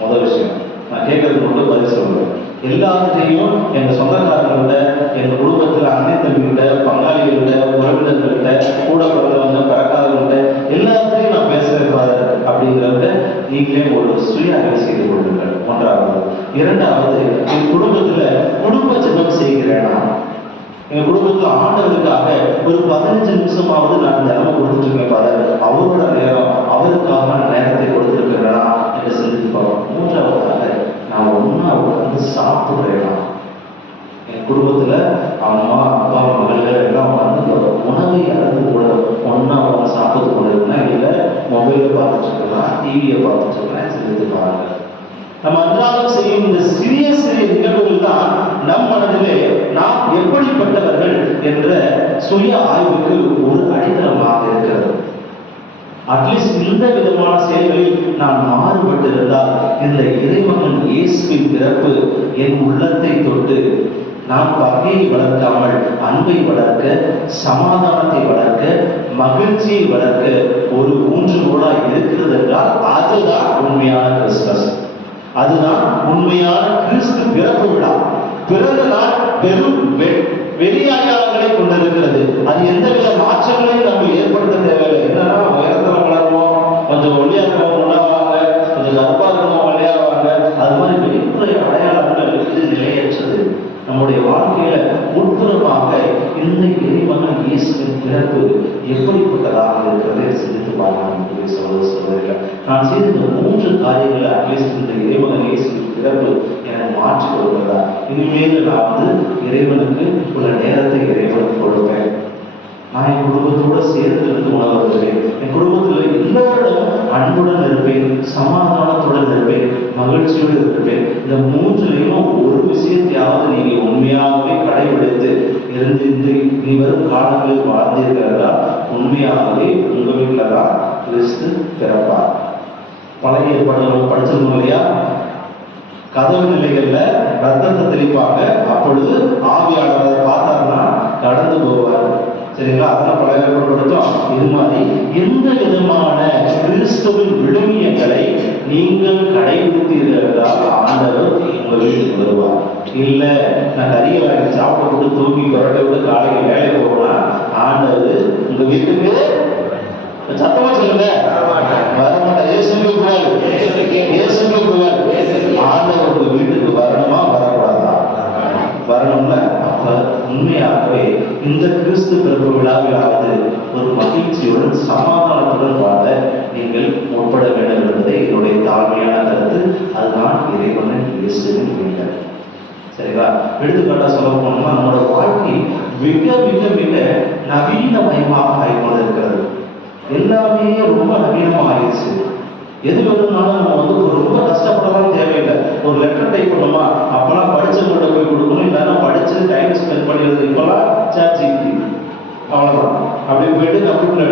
முதல் விஷயம் நான் கேட்கறது மட்டும் பதில் சொல்றேன். எல்லாத்தையும் எங்க சொந்தக்காரர்கள்ட்ட, எங்க குடும்பத்தில் அண்ணன் தம்பிகிட்ட, பங்காளிகள்கிட்ட, உறவினர்கள்ட்ட, கூட பிறந்தவங்க பிறக்காதவங்கள்ட்ட எல்லாத்தையும் நான் பேசுறேன் அப்படிங்கிறத நீங்களே ஒரு சுய அறிவு செய்து கொள்ளுங்கள். ஒன்றாவது. இரண்டாவது, என் குடும்பத்துல குடும்ப ஜெபம் செய்கிறேனா? எங்க குடும்பத்துல ஆண்டவருக்காக ஒரு 15 நிமிஷமாவது நான் தினமும் கொடுத்துட்டு இருக்கேன் பாரு, அவரோட நேரம், அவருக்காக நேரத்தை கொடுத்துருக்கிறேனா என்று சிந்தித்து பார்ப்போம். மூன்றாவதாக, நான் ஒன்னா உட்கார்ந்து சாப்பிடுறேனா? என் குடும்பத்துல அம்மா அப்பா மகள் எல்லாம் வந்து உணவை அறந்து கூட ஒன்னா உட்காந்து சாப்பிட்டு கொண்டு இருக்கா, இல்ல மொபைலை பார்த்துட்டு இருக்கலாம், டிவியை பார்த்துட்டு இருக்கலாம். சிந்தித்து பாருங்க. நம்ம அன்றாடம் செய்யும் இந்த சிறிய சிறிய நிகழ்வுகள் தான் நம் மனதிலே நாம் எப்படிப்பட்டவர்கள் என்ற சுய ஆய்வுக்கு ஒரு அடித்தளமாக இருக்கிறது. அட்லீஸ்ட் இந்த விதமான செயல்களில் நான் மாறுபட்டு இருந்தால் இந்த இறைமகன் இயேசுவின் பிறப்பு என் உள்ளத்தை தொட்டு நாம் பகையை வளர்க்காமல் அன்பை வளர்க்க, சமாதானத்தை வளர்க்க, மகிழ்ச்சியை வளர்க்க ஒரு ஊன்றுகோலாய் இருக்கிறது என்றால் அதுதான் உண்மையான கிறிஸ்துமஸ். அதுதான் உண்மையான கிறிஸ்து பிறப்பு விழா. பிறந்த நாள் பெரும் வெளி அடையாளங்களை கொண்டிருக்கிறது. அது எந்தவித மாற்றங்களையும் நம்ம ஏற்படுத்த தேவையில்லை. என்னன்னா உயரத்துல வளருவோம், கொஞ்சம் ஒளியாக்குவோம், உணவாங்க, கொஞ்சம் கற்பா இருக்கணும், விளையாடுவாங்க. அது மாதிரி வெளிப்புற அடையாளங்கள் இது நிலையற்றது. நம்முடைய வாழ்க்கையில உட்புறமாக இந்த இறைமகன் இயேசுவின் பிறப்பு எப்படிப்பட்டதாக இருக்கிறதை சிந்தித்து பார்க்கலாம். சகோதரர்கள், நான் செய்த இந்த 3 காரியங்களை அட்லீஸ்ட் இந்த இறைமகன் இயேசுவின் பிறப்பு எனக்கு மாற்றி கொடுக்கிறதா? இனிமேல் நான் இறைவனுக்கு உள்ள நேரத்தை இறைவனுக்கு கொடுப்பேன். நான் என் குடும்பத்தோட சேர்ந்து இருந்து உணர்கிறேன். என் குடும்பத்தில் எல்லோரிடம் அன்புடன் இருப்பேன், சமாதானத்துடன் இருப்பேன், மகிழ்ச்சி வரும் காலங்களில் வாழ்ந்தீர்களா, உண்மையாகவே உங்க வீட்டில் தான் கிறிஸ்து பிறப்பார். பழைய ஏற்பாடுகளை படிச்சிருக்கோம் இல்லையா? கதவு நிலைகள்ல ரத்தத்தை தெளிப்பாங்க, அப்பொழுது ஆவியாளரை பார்த்தாருன்னா கடந்து போவார். சரிங்களா? அதெல்லாம் பழைய ஏற்பாடுபடுத்தோம். இது மாதிரி எந்த விதமான கிறிஸ்துவின் விழுமியங்களை நீங்கள் கடைபிடித்தீர்களா, ஆண்டவர் உங்க வீட்டுக்கு வருவார். இல்ல நான் கறியை வாங்கி சாப்பிட விட்டு தூக்கி புரட்டை விட்டு காலையில் வேலை போனா ஆண்டவர் உங்க வீட்டுக்கு சத்தமா சொல்லுங்க வரமாட்டேன். ஆண்டவர் உங்க வீட்டுக்கு வரணுமா வரக்கூடாதா? வரணும்ல. அப்ப உண்மையாகவே இந்த கிறிஸ்து பிறப்பு விழாவிலாவது ஒரு மகிழ்ச்சியுடன் சமாதானத்துடன் வாழ நீங்கள் முற்பட வேண்டும் என்பதை என்னுடைய தாழ்மையான கருத்து. அதுதான் இறைவனின் இயேசுவின் வேண்டல். சரிங்களா? எடுத்துக்காட்டா சொல்ல போனோம்னா நம்மளோட வாழ்க்கை மிக மிக மிக நவீனமயமாக ஆகிக்கொண்டிருக்கிறது. எல்லாமே ரொம்ப நவீனமாக ஆயிடுச்சு. எது வேணும்னாலும் நம்ம ரொம்ப கஷ்டப்படலாம் தேவையில்லை. ஒரு லெட்டர் டைப் பண்ணோமா, அப்பெல்லாம் படிச்சவங்கள்ட்ட போய் கொடுக்கணும், இல்லைன்னா படிச்சு டைம் ஸ்பெண்ட் பண்ணிடுறது. இப்பெல்லாம் ChatGPT அவ்வளோதான். அப்படி போயிட்டு கம்ப்யூட்டர்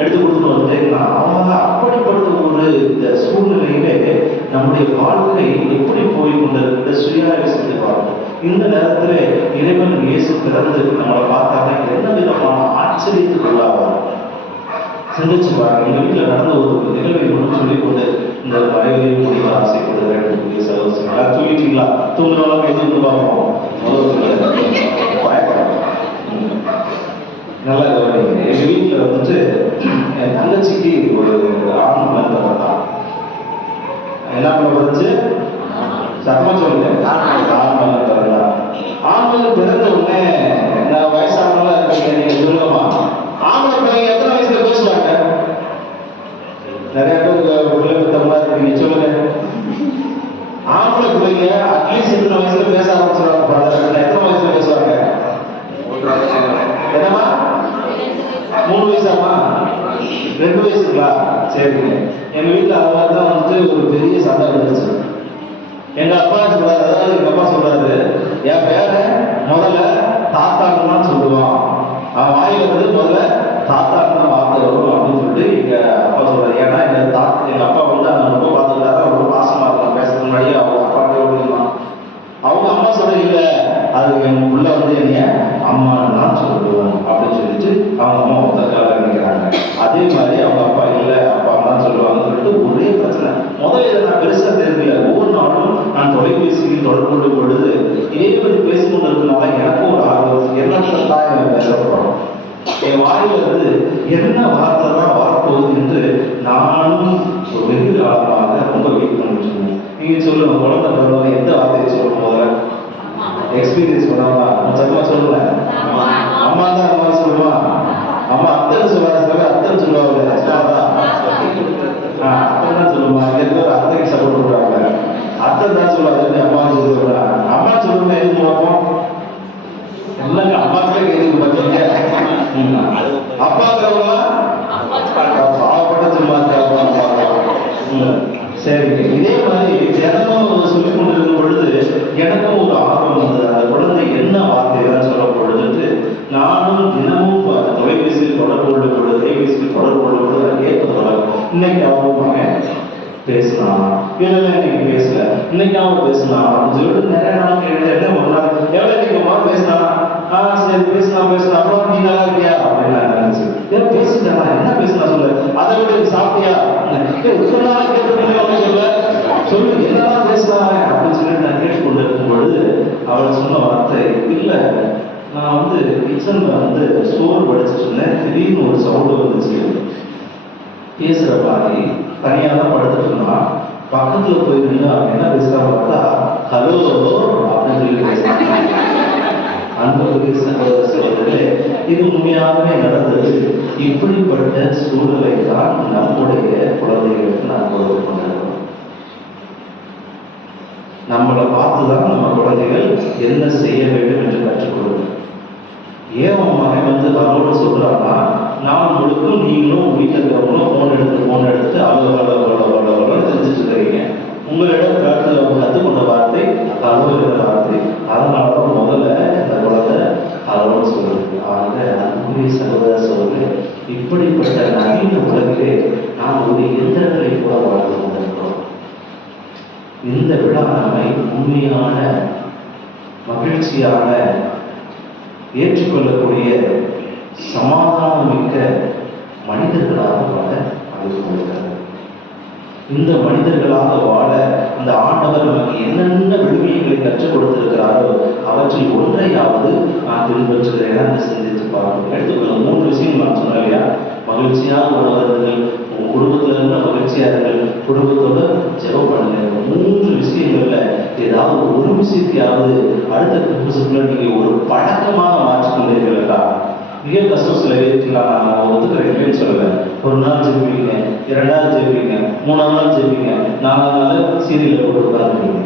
எடுத்து கொடுத்துட்டு வந்துட்டீங்கன்னா அவங்க அப்படிப்பட்ட ஒரு இந்த சூழ்நிலையிலே நம்முடைய வாழ்க்கை எப்படி போய் கொண்டிருக்கிற சுயாவை செஞ்சு பார்க்கணும். இந்த நேரத்தில் இறைவன் இயேசு பிறந்து நம்மளை பார்த்தாங்க என்ன விதமான ஆச்சரியத்துக்கு உள்ளாவார். சிந்திச்சு பாருங்க. எங்க வீட்டில் நடந்த ஒரு நிகழ்வை மட்டும் சொல்லிக்கொண்டு இந்த வரைவதை முடிய ஆசைப்படுகிறேன். சகோதரர் சொல்லிட்டீங்களா? தூங்குறவங்க எதிர்த்து பார்ப்போம். நல்லா கவனிங்க. எங்க வீட்டில் என் தங்கச்சிக்கு ஒரு ஆண் குழந்தை பார்த்தான். என்ன பண்ணுச்சு? சத்தமா சொல்லுங்க. ஆண் குழந்தை பிறந்தா. ஆண் குழந்தை பிறந்த உடனே நான் வயசானவங்களா இருக்கீங்க, நீங்க சொல்லுங்கம்மா. ஆம்பளை பிள்ளைங்க எத்தனை வயசுல பேசுவாங்க? நிறைய பேர் பிள்ளை புத்தகமா இருக்கீங்க, சொல்லுங்க. ஆம்பளை பிள்ளைங்க அட்லீஸ்ட் எத்தனை வயசுல பேச ஆரம்பிச்சிருவாங்க? எத்தனை வயசுல பேசுவாங்க? என்னமா? 3 வயசாமா? 2 வயசுங்களா? சரிங்க. எங்க வீட்டுல அது மாதிரிதான் ஒரு பெரிய சண்டை வந்துருச்சு. எங்க அப்பா சொல்றாரு, அதாவது எங்க அப்பா சொல்றாரு, என் பேரை முதல்ல தாத்தான்னு சொல்லுவான். அவன் வாயில முதல்ல தாத்தான்னு வார்த்தை வரும் அப்படின்னு சொல்லிட்டு எங்க அப்பா சொல்றாரு. ஏன்னா எங்க அப்பா அவன் ரொம்ப பார்த்துக்கிட்டாரு, ரொம்ப பாசமா இருக்கும். பேசுறதுக்கு முன்னாடியே அவங்க அப்பாட்டே ஓடிக்கலாம். அவங்க அம்மா சொல்ல இல்ல, அது எங்க உள்ள என்னைய அம்மான்னு தான் சொல்லுவோம் அப்படின்னு சொல்லிட்டு அவங்க அம்மா ஒத்தக்கால நினைக்கிறாங்க. அதே மாதிரி அவங்க அப்பா இல்ல, அப்பா தான் சொல்லுவாங்கன்னு சொல்லிட்டு ஒரே பிரச்சனை. முதல்ல இதை நான் பெருசா தெரியல. ஒவ்வொரு நாளும் நான் தொலைபேசியில் தொடர்பு கொள்ளும் பொழுது இதே மாதிரி பேசிக்கொண்டிருக்கனால எனக்கும் ஒரு ஆர்வம். என்ன தாய் பேசப்படும், என் வாயிலிருந்து என்ன வார்த்தை தான் வரப்போகுது என்று நானும் ஒரு வெகு காலமாக ரொம்ப வெயிட் பண்ணிட்டு இருந்தேன். நீங்க சொல்லுங்க, குழந்தை பிறந்தவங்க எந்த வார்த்தையை சொல்லும் போதுல எக்ஸ்பீரியன்ஸ் பண்ணாமா? சத்தமா சொல்லுங்க. அம்மா தான் அம்மா சொல்லுவான். அம்மா அத்தனை சொல்லுவாங்க, அத்தனை சொல்லுவாங்க. அத்தனை தான் சொல்லுவாங்க. இங்க ஒரு அத்தைக்கு சப்போர்ட் பண்றாங்க. அத்தை தான் சொல்லுவாங்க, அம்மா சொல்லுவாங்க. அம்மா சொல்லுங்க எதுக்கு பார்ப்போம்? இல்லைங்க, அம்மாக்களே எதுக்கு பார்த்தீங்க? அப்பாக்கிறவங்களா பாவப்பட்ட சொல்லுவாங்க. சரிங்க. இதே மாதிரி தினமும் சொல்லிக் கொண்டிருக்கும் பொழுது எனக்கும் ஒரு ஆர்வம் வந்தது. அந்த குழந்தை என்ன வார்த்தைதான் சொல்ல பொழுது நானும் தினமும் தொலைபேசியில் தொடர்பு கொள்ளும் பொழுது நான் கேட்பது. இன்னைக்கு அவங்க பேசினா இல்லைன்னா இன்னைக்கு பேசல, இன்னைக்கு அவன் பேசினா அப்படின்னு சொல்லிட்டு நிறைய நாள் கேட்டு ஒரு நாள் எவ்வளோ நீங்க பேசினா சரி பேசினா அப்புறம் நீ நல்லா இருக்கியா அப்படின்னு நான் நினைச்சு பேசிட்டா என்ன பேசினா சொல்லு. அதை விட சாப்பிட்டியா சொல்லு என்னதான் பேசினாங்க அப்படின்னு சொல்லிட்டு நான் கேட்டுக்கொண்டு இருக்கும் பொழுது அவள் சொன்ன வார்த்தை, இல்லை நான் கிச்சன்ல சோறு படிச்சுட்டு இருந்தேன், திடீர்னு ஒரு சவுண்டு வந்துச்சு. பேசுற மாதிரி தனியா தான் படுத்துட்டு இருந்தா, பக்கத்துல போய் நின்று அவன் என்ன பேசுறான் பார்த்தா ஹலோ அப்படின்னு சொல்லி பேசுறான். அன்புக்கு இது உண்மையாகவே நடந்தது. இப்படிப்பட்ட சூழ்நிலை தான் நம்முடைய குழந்தைகளுக்கு நாம் கொடுத்து கொண்டிருக்கிறோம். நம்மளை பார்த்துதான் நம்ம குழந்தைகள் என்ன செய்ய வேண்டும் என்று கற்றுக்கொள்ளும். ஏன் உன் மகன் அவரோட சொல்றாங்கன்னா, நான் முழுக்கும் நீங்களும் வீட்டில் இருக்கிறவங்களும் ஃபோன் எடுத்துட்டு அவ்வளோ தெரிஞ்சுட்டு இருக்கிறீங்க. உங்களிடம் கற்றுக்கொண்ட வார்த்தை அலுவலக வார்த்தை. அதனால முதல்ல இந்த குழந்தை அதோட பவுல் சொல்றது. ஆக அன்புக்குரிய சகோதர சகோதரர்களே, இப்படிப்பட்ட நவீன உலகிலே நாம் ஒரு இயந்திரங்களை கூட வாழ்ந்து கொண்டிருக்கிறோம். இந்த விழா நம்மை உண்மையான மகிழ்ச்சியாக ஏற்றுக்கொள்ளக்கூடிய சமாதானமிக்க மனிதர்களாக வாழ அழைக்கிறது. இந்த மனிதர்களாக வாழ அந்த ஆண்டவர் நமக்கு என்னென்ன விழுமியங்களை கற்றுக் கொடுத்திருக்கிறாரோ அவற்றில் ஒன்றையாவது நான் பின்பற்றுகிறேன் என்று சிந்தித்து பார்க்கணும். எடுத்துக்கொள்ள 3 விஷயம் நான் சொன்னேன் இல்லையா? மகிழ்ச்சியாக உணவர்கள், உங்க குடும்பத்துல இருந்த மகிழ்ச்சியா இருங்கள், குடும்பத்தோட ஜெபம் பண்ணுங்க. 3 விஷயங்கள்ல ஏதாவது ஒரு விஷயத்தையாவது அடுத்த புதுசுக்குள்ள நீங்க ஒரு பழக்கமாக மாற்றிக்கொண்டீர்களா? மிக கஷ்டம். சில வீட்டுலாம் நான் ஒத்துக்கிறேன், இல்லைன்னு சொல்லுவேன். ஒரு நாள் ஜெபிப்பீங்க, 2 நாள் ஜெபிப்பீங்க, 3ஆம் நாள் ஜெபிப்பீங்க, 4ஆம் நாள் சீரியலை போட்டு உட்கார்ந்துருவீங்க,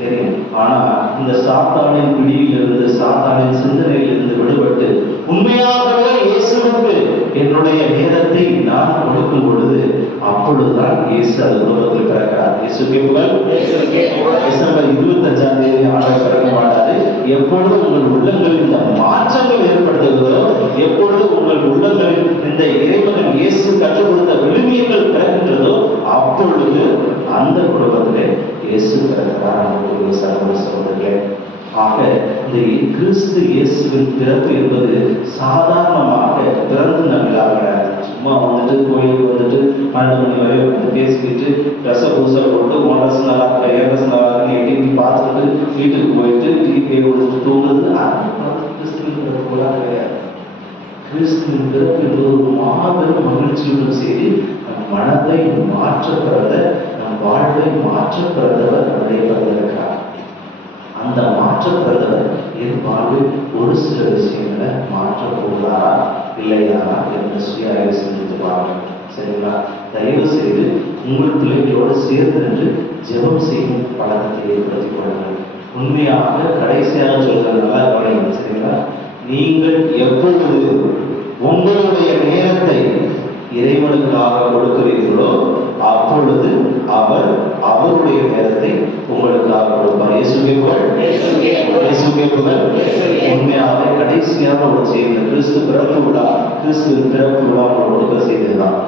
தெரியும். ஆனா இந்த சாத்தானின் பிடியிலிருந்து, சாத்தானின் சிந்தனையிலிருந்து விடுபட்டு உண்மையாகவே இயேசுவுக்கு என்னுடைய நேரத்தை நான் கொடுக்கும் பொழுது அப்பொழுதுதான் இயேசு அது உலகத்தில் பிறக்கிறார். இயேசுக்கே புகழ். டிசம்பர் 25ஆம் தேதி ஆண்டவர் பிறக்க மாட்டாரு. எப்பொழுது உங்கள் உள்ளங்களில் இந்த மாற்றங்கள் ஏற்படுத்துகிறதோ, எப்பொழுது உங்கள் உள்ளங்களில் இந்த இறைவனின் இயேசு கற்றுக் கொடுத்த விழுமியங்கள் பிறக்கின்றதோ அப்பொழுது அந்த குடும்பத்திலே இயேசு பிறக்கிறார். நம்முடைய சகோதர சகோதரர்களே, ஆக இந்த கிறிஸ்து இயேசுவின் பிறப்பு என்பது சாதாரணமாக பிறந்து நம்பினாங்க. சும்மா வந்துட்டு கோயிலுக்கு வந்துட்டு 12 மணி வரை வந்து பேசிக்கிட்டு ரச பூசை போட்டு 1 ரச நல்லா இருக்கா, 7 ரச நல்லா இருக்குன்னு எட்டி பார்த்துட்டு வீட்டுக்கு போயிட்டு டீ கொடுத்து தூங்குறது கிறிஸ்துவின் பிறப்பு கூட கிடையாது. கிறிஸ்துவின் பிறப்பு என்பது ஒரு மாபெரும் மகிழ்ச்சியுடன் செய்தி. நம் மனதை மாற்ற பிறந்த, நம் வாழ்வை மாற்ற பிறந்தவர் நம்முடைய பிறந்திருக்கிறார். அந்த மாற்ற பிறந்தவர் என் வாழ்வில் ஒரு சில விஷயங்களை மாற்ற போகிறாரா இல்லையாரா என்று சுய ஆய்வு செஞ்சு பாருங்க. சரிங்களா? தயவு செய்து உங்கள் பிள்ளைகளோடு சேர்ந்து நின்று ஜெபம் செய்யும் பழக்கத்தை ஏற்படுத்திக் கொள்ளுங்கள். உண்மையாக கடைசியாக சொல்றது நல்லா கவனிங்க. சரிங்களா? நீங்கள் எப்பொழுது உங்களுடைய நேரத்தை இறைவனுக்காக கொடுக்கிறீர்களோ அப்பொழுது அவர் அவருடைய நேரத்தை உங்களுக்காக கொடுப்பார். இயேசுவே புகழ். உண்மையாக கடைசியாக ஒரு செய்தி கிறிஸ்து பிறப்பு விழா, கிறிஸ்துவின் பிறப்பு விழா கொடுக்க செய்ததுதான்.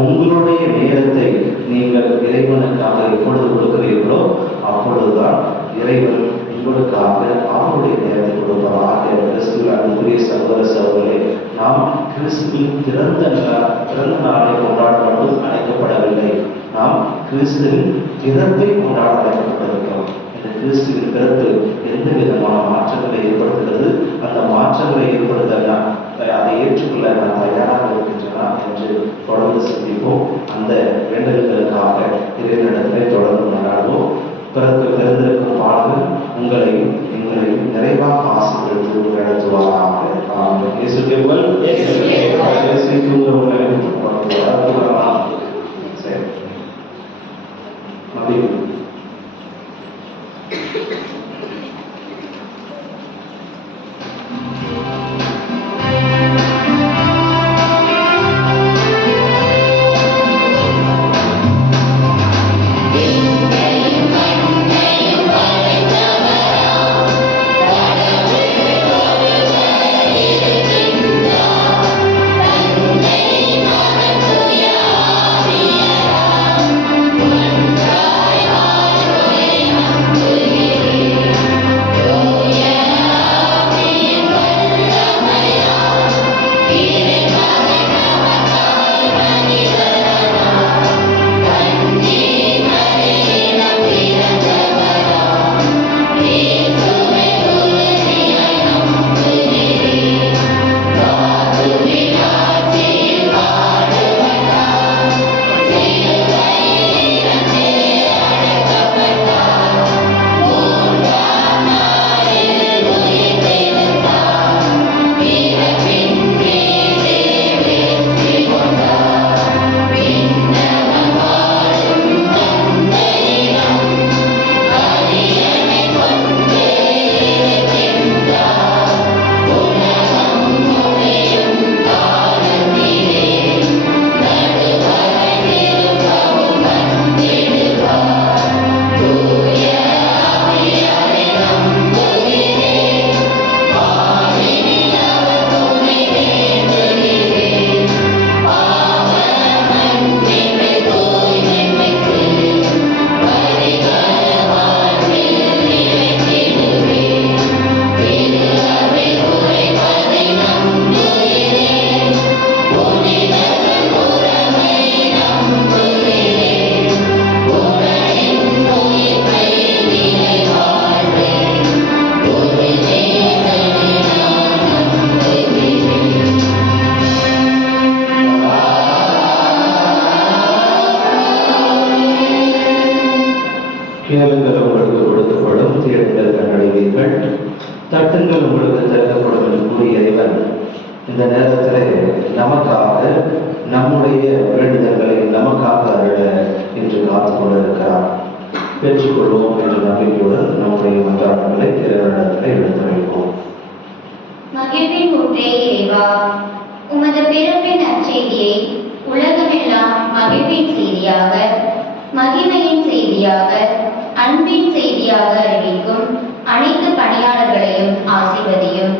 உங்களுடைய நேரத்தை நீங்கள் இறைவனுக்காக எப்பொழுது கொடுக்கிறீர்களோ அப்பொழுதுதான் இறைவன் உங்களுக்காக அவருடைய நேரத்தை கொடுப்பார். கிறிஸ்துவின் அன்புக்குரிய சகோதர சகோதரர்களே, நாம் கிறிஸ்துவின் பிறந்த நாளை கொண்டாட மட்டும் அழைக்கப்படவில்லை. நாம் கிறிஸ்துவின் பிறப்பை கொண்டாட அழைக்கப்பட்டிருக்கிறோம். இந்த கிறிஸ்துவின் பிறப்பு எந்த விதமான மாற்றங்களை ஏற்படுத்துகிறது, அந்த மாற்றங்களை ஏற்படுத்த அதை ஏற்றுக்கொள்ள நான் தயாராக இருக்கின்றனா என்று தொடர்ந்து சிந்திப்போம். அந்த வேண்டல்களுக்காக இறைவனிடத்திலே தொடர்ந்து கொண்டாடுவோம். பிறந்திருக்கும் பாடல் உங்களையும் எங்களையும் நிறைவாக ஆசீர்வதித்து நடத்துவாராக. இயேசுவே புகழ். சரி, மதிப்பு மண்ணையும் மண்ணையும் படைத்தவராம் கேளுங்கள் உங்களுக்கு கொடுக்கப்படும், தேடுங்கள் கண்டடைவீர்கள், தட்டுங்கள் உங்களுக்கு திறக்கப்படும் என்று கூறிய இறைவன் இந்த நேரத்தில் நமக்காக நம்முடைய வேண்டுதல்களை நமக்காக அருள இன்று காத்து கொண்டிருக்கிறார். பெற்றுக்கொள்வோம் என்ற நம்பிக்கையுடன் நம்முடைய மன்றாட்டுகளை இறைவனிடத்தில் எடுத்துரைப்போம். மகிழ்வின் ஊற்றே இறைவா, உமது பிறப்பின் நற்செய்தியை உலகமெல்லாம் மகிழ்வின் செய்தியாக, மகிமையின் செய்தியாக, அன்பின் செய்தியாக அறிவிக்கும் அனைத்து பணியாளர்களையும் ஆசீர்வதியும்.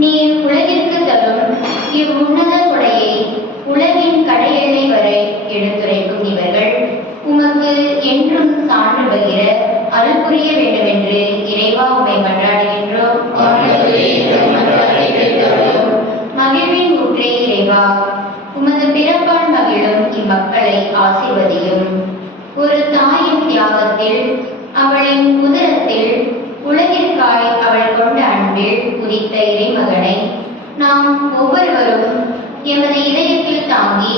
நீர் உலகிற்கு தரும் இவ்வுன்னத கொடையை உலகின் கடையெல்லை வரை எடுத்துரைக்கும் இவர்கள் உமக்கு என்றும் சான்று பகிர அருள் புரிய வேண்டும் என்று இறைவா உம்மை மன்றாடுகின்றோம். மகிழ்வின் ஊற்றே இறைவா, உமது பிறப்பால் மகிழும் இம்மக்களை ஆசீர்வதியும். ஒரு தாயின் தியாகத்தில், அவளின் உதரத்தில், உலகிற்காய் அவள் கொண்ட அன்பில் உதித்த இறைமகனை நாம் ஒவ்வொருவரும் எமது இதயத்தில் தாங்கி,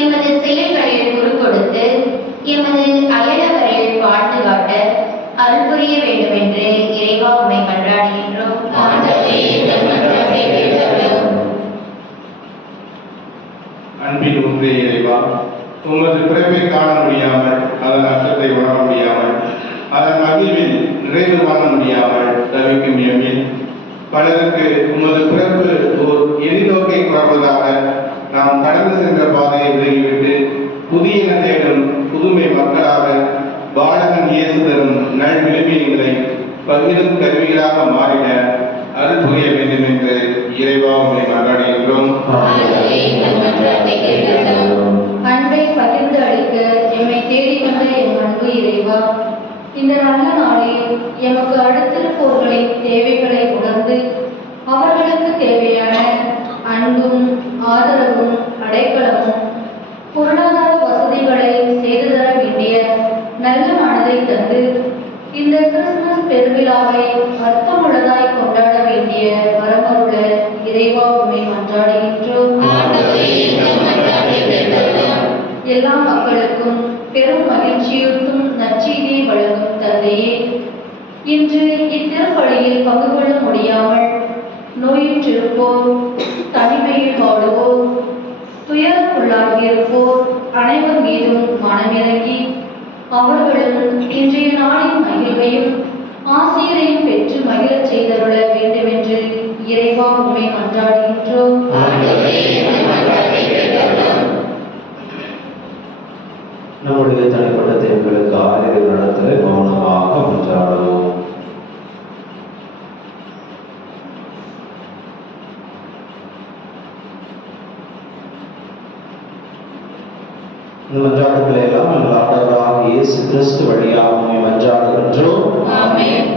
எமது செயல்களில் குறுக்கொடுத்து, எமது அயலவரில் வாழ்ந்து காட்ட அருள் புரிய வேண்டும் என்று இறைவா உம்மை மன்றாடுகின்றோம். அன்பின் ஒன்றே இறைவா, உமது பிறப்பை காண முடியாமல், அதன் அர்த்தத்தை உணர முடியாமல், அதன் மகிழ்வில் நிறைவு காண முடியாமல் தவிக்கும் எம்மில் பலருக்கு உமது பிறப்பு ஓர் எதிர்நோக்கை குறவதாக நாம் கடந்து சென்ற பாதையை விலகிவிட்டு புதிய தேடும் புதுமை மக்களாக பாலகன் இயேசு தரும் நல் விழுமியங்களை பகிரும் கருவிகளாக மாறின அருள் புரிய வேண்டும் என்று இறைவா உம்மை மன்றாடுகின்றோம். அன்பை பகிர்ந்து அளிக்க எம்மை தேடி வந்த எம் அன்பு இறைவா, இந்த நல்ல நாளில் எமக்கு அடுத்திருப்போர்களின் தேவைகளை உணர்ந்து அவர்களுக்கு தேவையான அன்பும் ஆதரவும் அடைக்கலமும் பொருளாதார வசதிகளை செய்து தர வேண்டிய நல்ல மனதை தந்து இந்த கிறிஸ்துமஸ் பெருவிழாவை அர்த்தமுள்ளதாய் கொண்டாட வேண்டிய வரமருள இறைவா உம்மை மன்றாடுகின்றோம். எல்லா மக்களுக்கும் பெரும் மகிழ்ச்சியூட்டும் நற்செய்தியை வழங்கும் தந்தையே, இன்று இத்திருப்பலியில் பங்கு கொள்ள முடியாமல் நோயுற்றிருப்போர், தனிமையில் வாடுவோர், துயரக்குள்ளாகியிருப்போர் அனைவர் மீதும் மனமிறங்கி அவர்களும் இன்றைய நாளின் மகிழ்வையும் ஆசிரியரையும் பெற்று மகிழச் செய்தருள வேண்டுமென்று இறைவா உம்மை மன்றாடுகின்றோம். நம்முடைய தனிப்பட்ட தேவைகளுக்கு ஆலய நடத்தலை மௌனமாக மன்றாடுவோம். இந்த மன்றாட்டுகளை எல்லாம் எங்கள் ஆண்டவராகிய இயேசு கிறிஸ்து வழியாக உம்மை மன்றாடுகின்றோம். ஆமென்.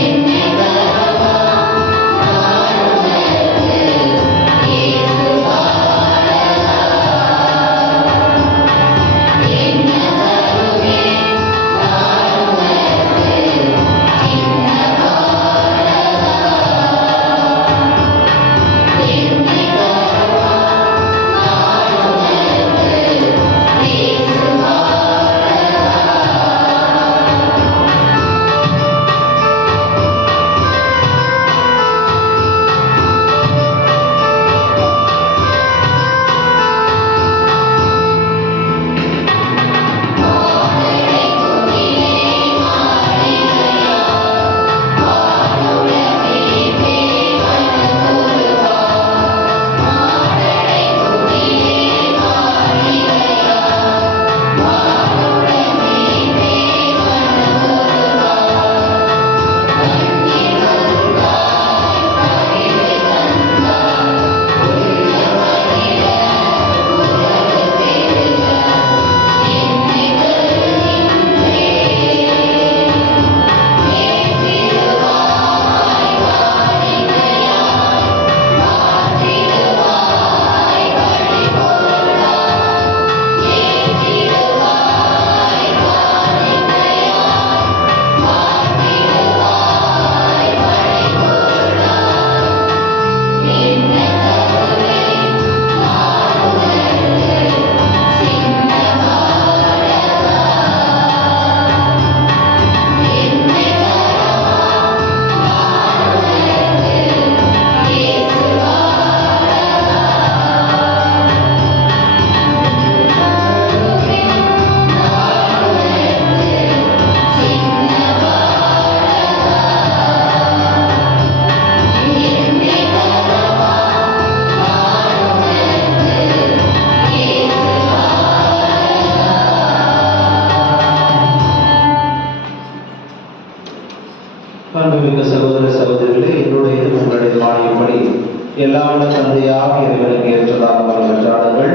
என்னை அன்புமிக்க சகோதர சகோதரிகளே, என்னுடைய உங்களுடைய வாணியப்படி எல்லாம் வல்ல தந்தையாக இறைவனுக்கு ஏற்றதாக கொண்டாடுங்கள்.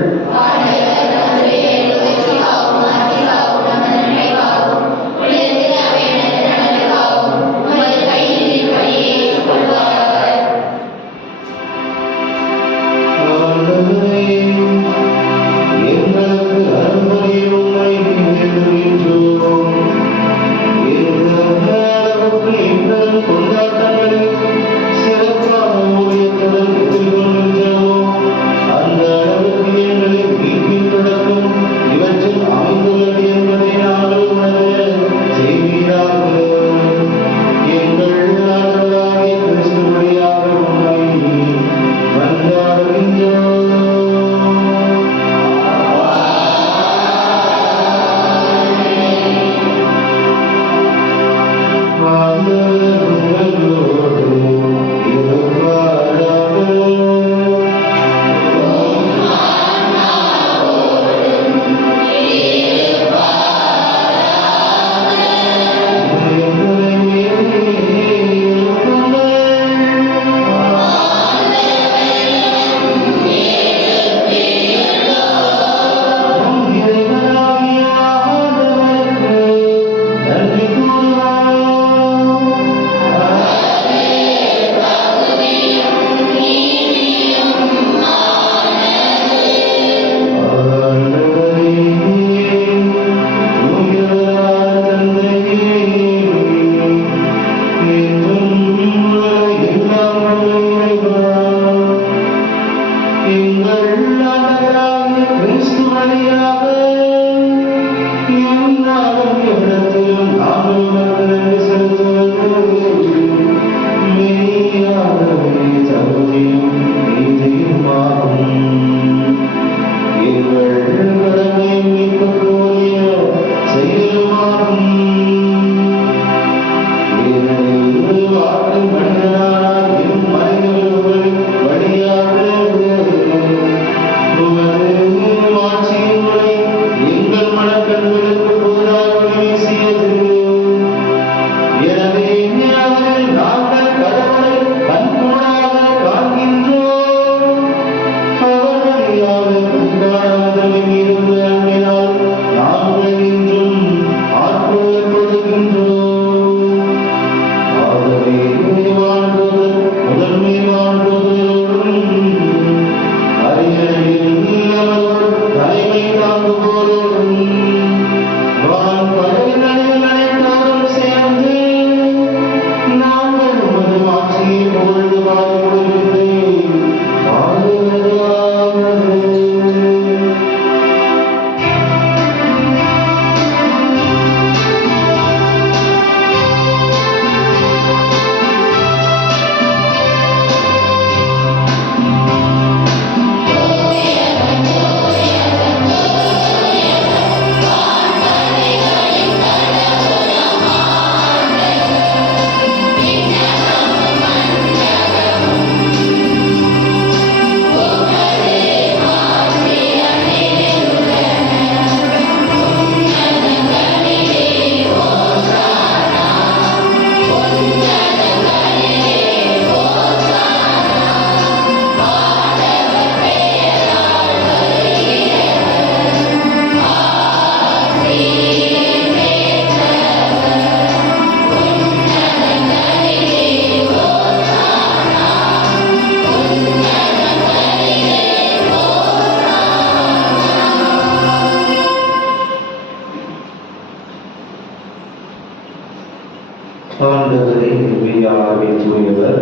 ஆண்டவரே மெய்யாகவே தூயவர்,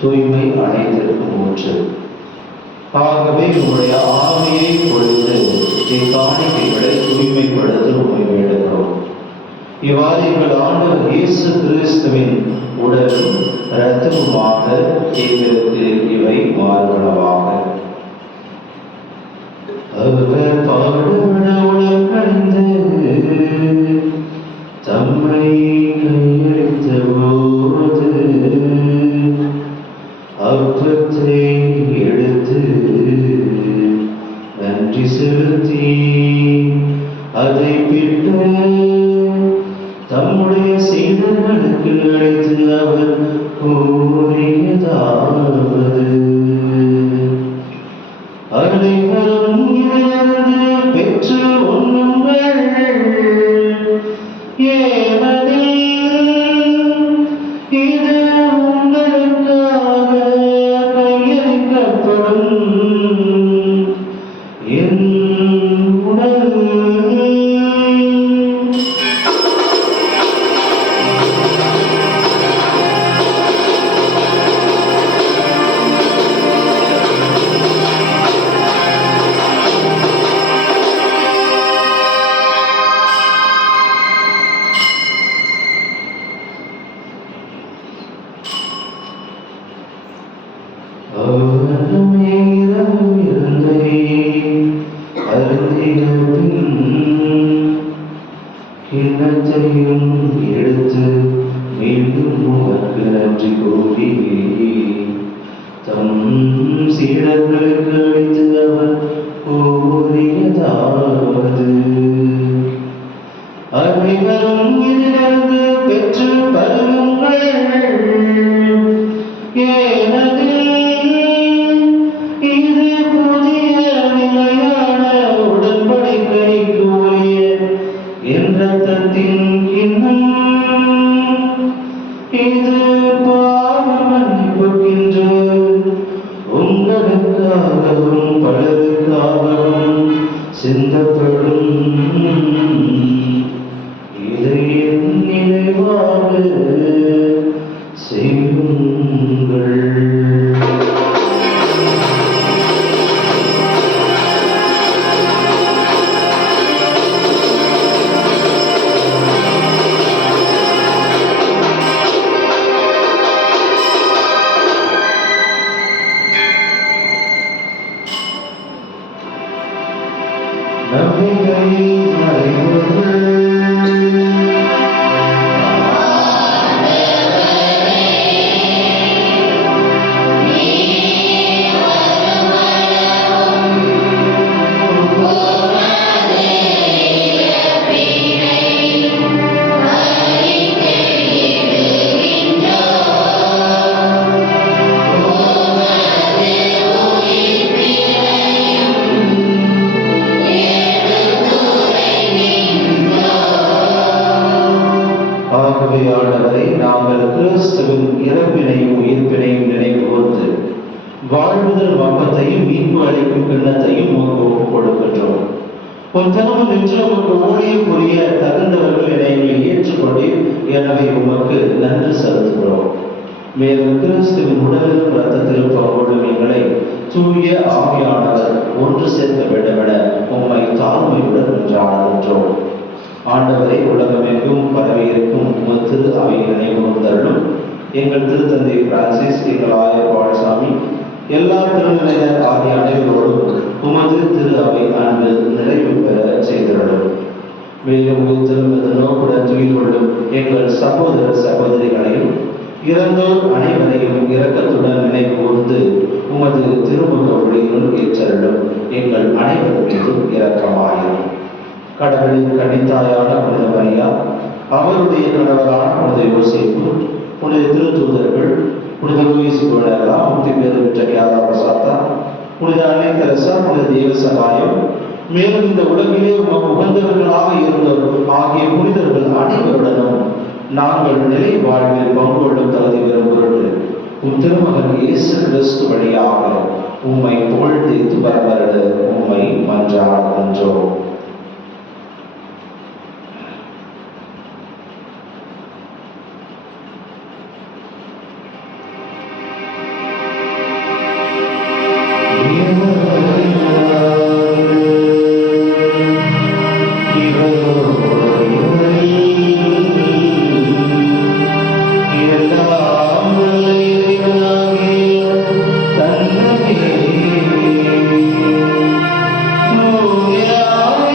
தூய்மை அனைத்திற்கும் ஊற்று. ஆகவே உங்களுடைய ஆவியை பொழுது இக்காணிக்கைகளை தூய்மைப்படுத்த உண்மை வேண்டுகிறோம். இவ்வாறு எங்கள் ஆண்டவர் இயேசு கிறிஸ்துவின் உடலும் இரத்தமுமாக எங்களுக்கு இவை மாறுகளவாக. அவர் பாடுபட உலகம் கண்டு தம்மை கையளித்த போது அப்பத்தை எடுத்து நன்றி செலுத்தி அதை பிட்டு தம்முடைய சீடர்களுக்கு அழைத்து அவர் கூறியதாவது அனைவரும் இதிலிருந்து பெற்று உண்ணுங்கள், ஏனெனில் இது உங்களுக்காக கையளிக்கப்படும் என் உடல். கிண்ணத்தையும் எடுத்து மீண்டும் உமக்கு நன்றி கூறி தம் சீடர்களுக்கு அளித்து அவர் கூறியதாவது அனைவரும் இதிலிருந்து பெற்று பருகுங்கள், ஏனெனில் இது புதிய நிலையான உடன்படிக்கைக்கு உரிய என் இரத்தத்தின் கிண்ணம். இது பாவ மன்னிப்புக்கென்று உங்களுக்காகவும் பலருக்காகவும் சிந்தப்படும். இதை என் நினைவாக செய்யுங்கள். நம்பிக்கையில் மறைவுகள் ஆகவேயானவரை நாங்கள் கிறிஸ்துவின் இறப்பினையும் உயிர்ப்பினையும் நினைவு கூர்ந்து வாழ்வுதல் வம்பத்தையும் மீட்பு அளிக்கும் கிண்ணத்தையும் உமக்கு ஒப்புக் கொடுக்கின்றோம். உன் தினமும் நின்று உமக்கு ஊழியம் புரிய தகுந்தவர்கள் என எங்களை ஏற்றுக்கொண்டீர், எனவே உமக்கு நன்றி செலுத்துகிறோம். மேலும் கிறிஸ்துவின் உடலிலும் இரத்தத்திலும் பங்கொள்ளும் எங்களை தூய ஆவியானவர் ஒன்று சேர்க்க வேண்டுமென உம்மை தாழ்மையுடன் நின்றாடுகின்றோம். ஆண்டவரை உலகமெங்கும் பரவியிருக்கும் உமது திரு அவையை நினைவுறுத்தலும் எங்கள் திருத்தந்தை பிரான்சிஸ், எங்கள் ஆயர் பாலசாமி, எல்லா திருநிலையர் ஆகிய அனைவரோடும் உமது திரு அவை அன்பு நிறைவு பெற செய்திருடும். மேலும் உயிர்த்தெழுந்த நோக்குடன் துயில் கொள்ளும் எங்கள் சகோதர சகோதரிகளையும் இறந்தோர் அனைவரையும் இரக்கத்துடன் நினைவு கூர்ந்து உமது திருமுக ஒளியினுள் ஏற்றருளும். எங்கள் அனைவர் மீதும் இரக்கமாயிரும். கடவுளின் கன்னித்தாயான புனித மரியா, அவருடைய கணவரான புனித யோசேப்பு, புனித திருத்தூதர்கள், புனித லூயிஸ் கோனேரா, முக்தி பேறு பெற்ற கியாரா பிரசாத்தா, புனித அன்னை தெரசா, புனித தேவ சகாயம், மேலும் இந்த உலகிலே உகந்தவர்களாக இருந்தவர்கள் ஆகிய புனிதர்கள் அனைவருடனும் நாங்கள் நிலை வாழ்வில் பங்கொள்ளும் தகுதி பெறும் பொருட்டு உம் திருமகன் இயேசு கிறிஸ்து வழியாக உம்மை புகழ்ந்து துபரவரடு உம்மை மன்றாடுகின்றோம். Yeah.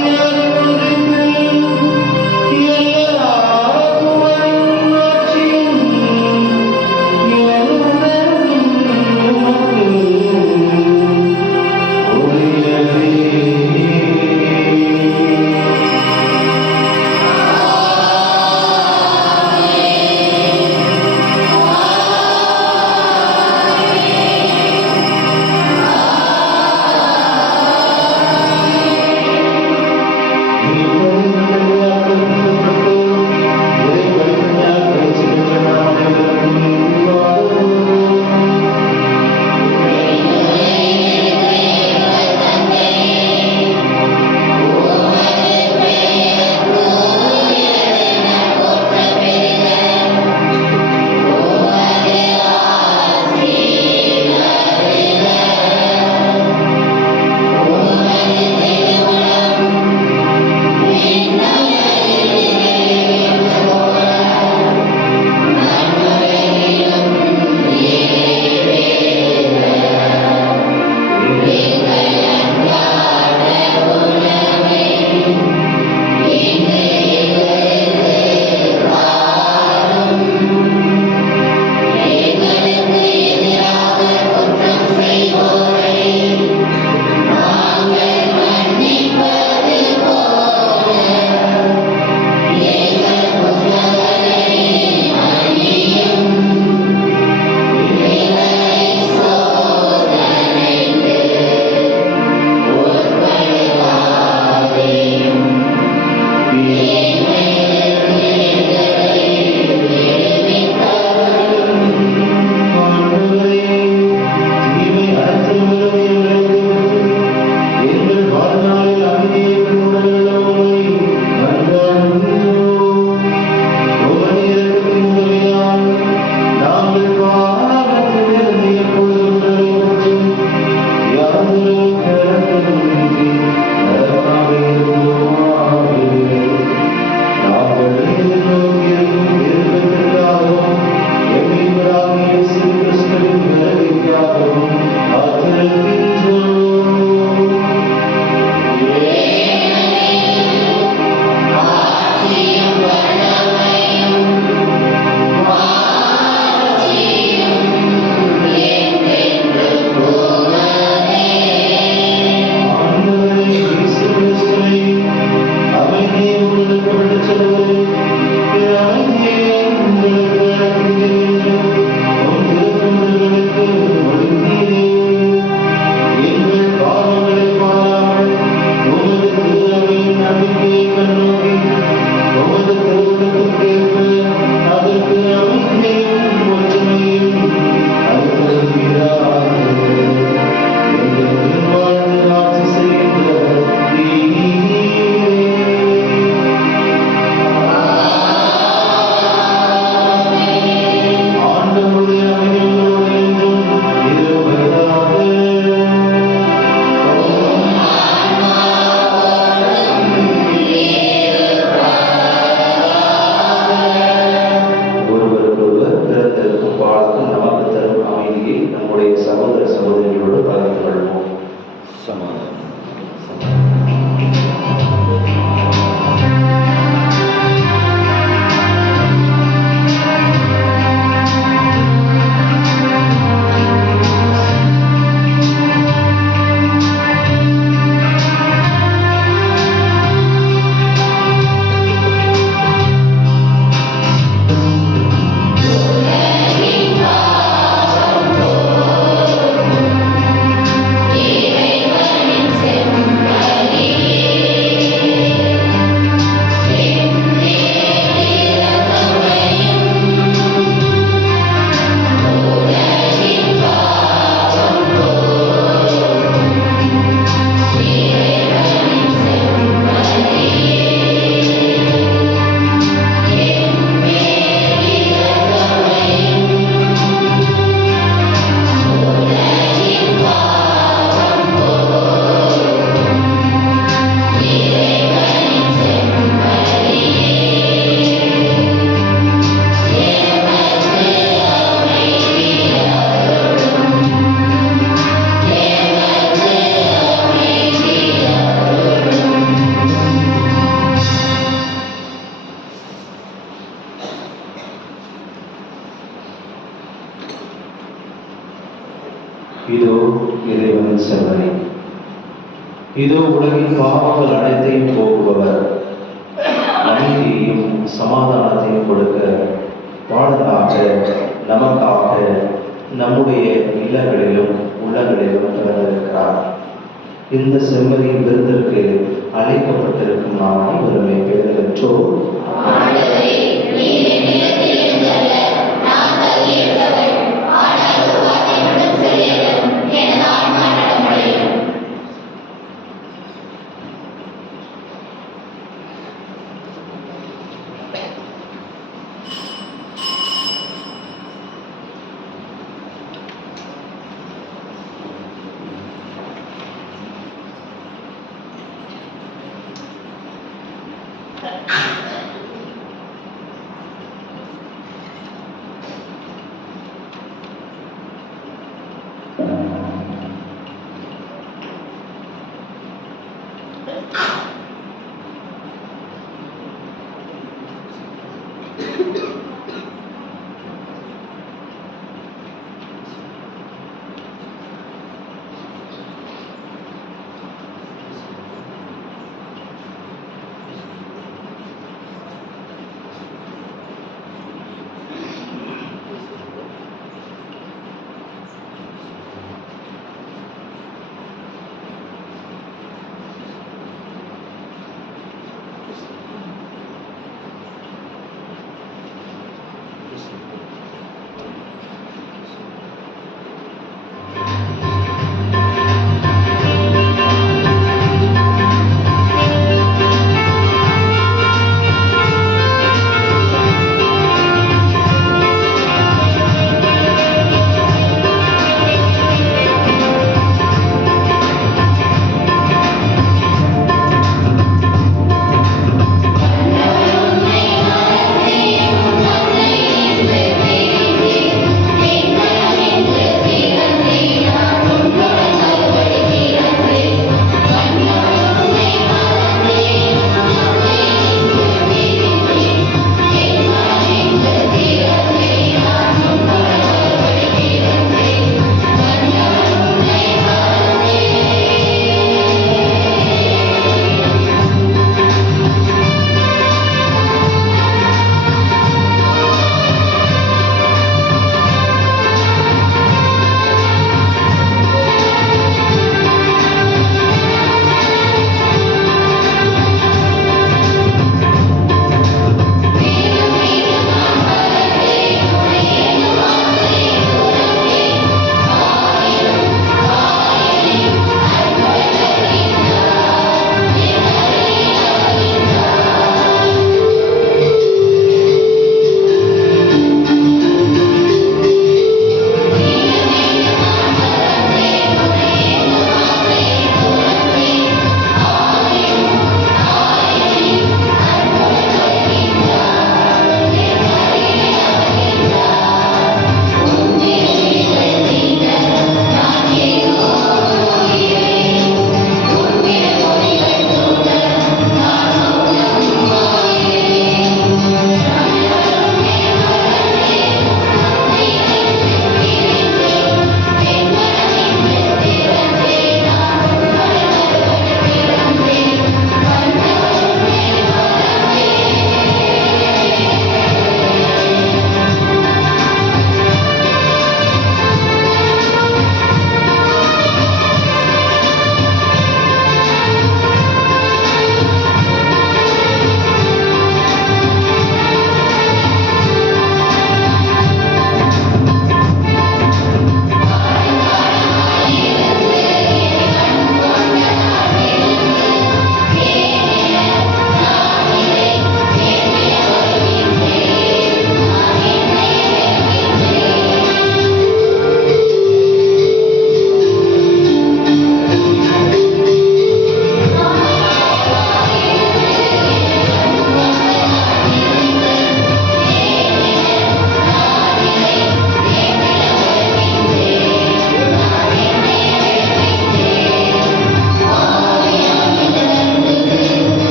இதோ இறைவனின் செம்மறி. இதோ உலகின் பாவங்கள் அனைத்தையும் போக்குபவர். அமைதியையும் சமாதானத்தையும் கொடுக்க பாடலாக நமக்காக நம்முடைய இல்லங்களிலும் உள்ளங்களிலும் பிறந்திருக்கிறார். இந்த செம்மறியின் விருந்திற்கு அழைக்கப்பட்டிருக்கும் நாம் அனைவருமே பேர் பெற்றோர்.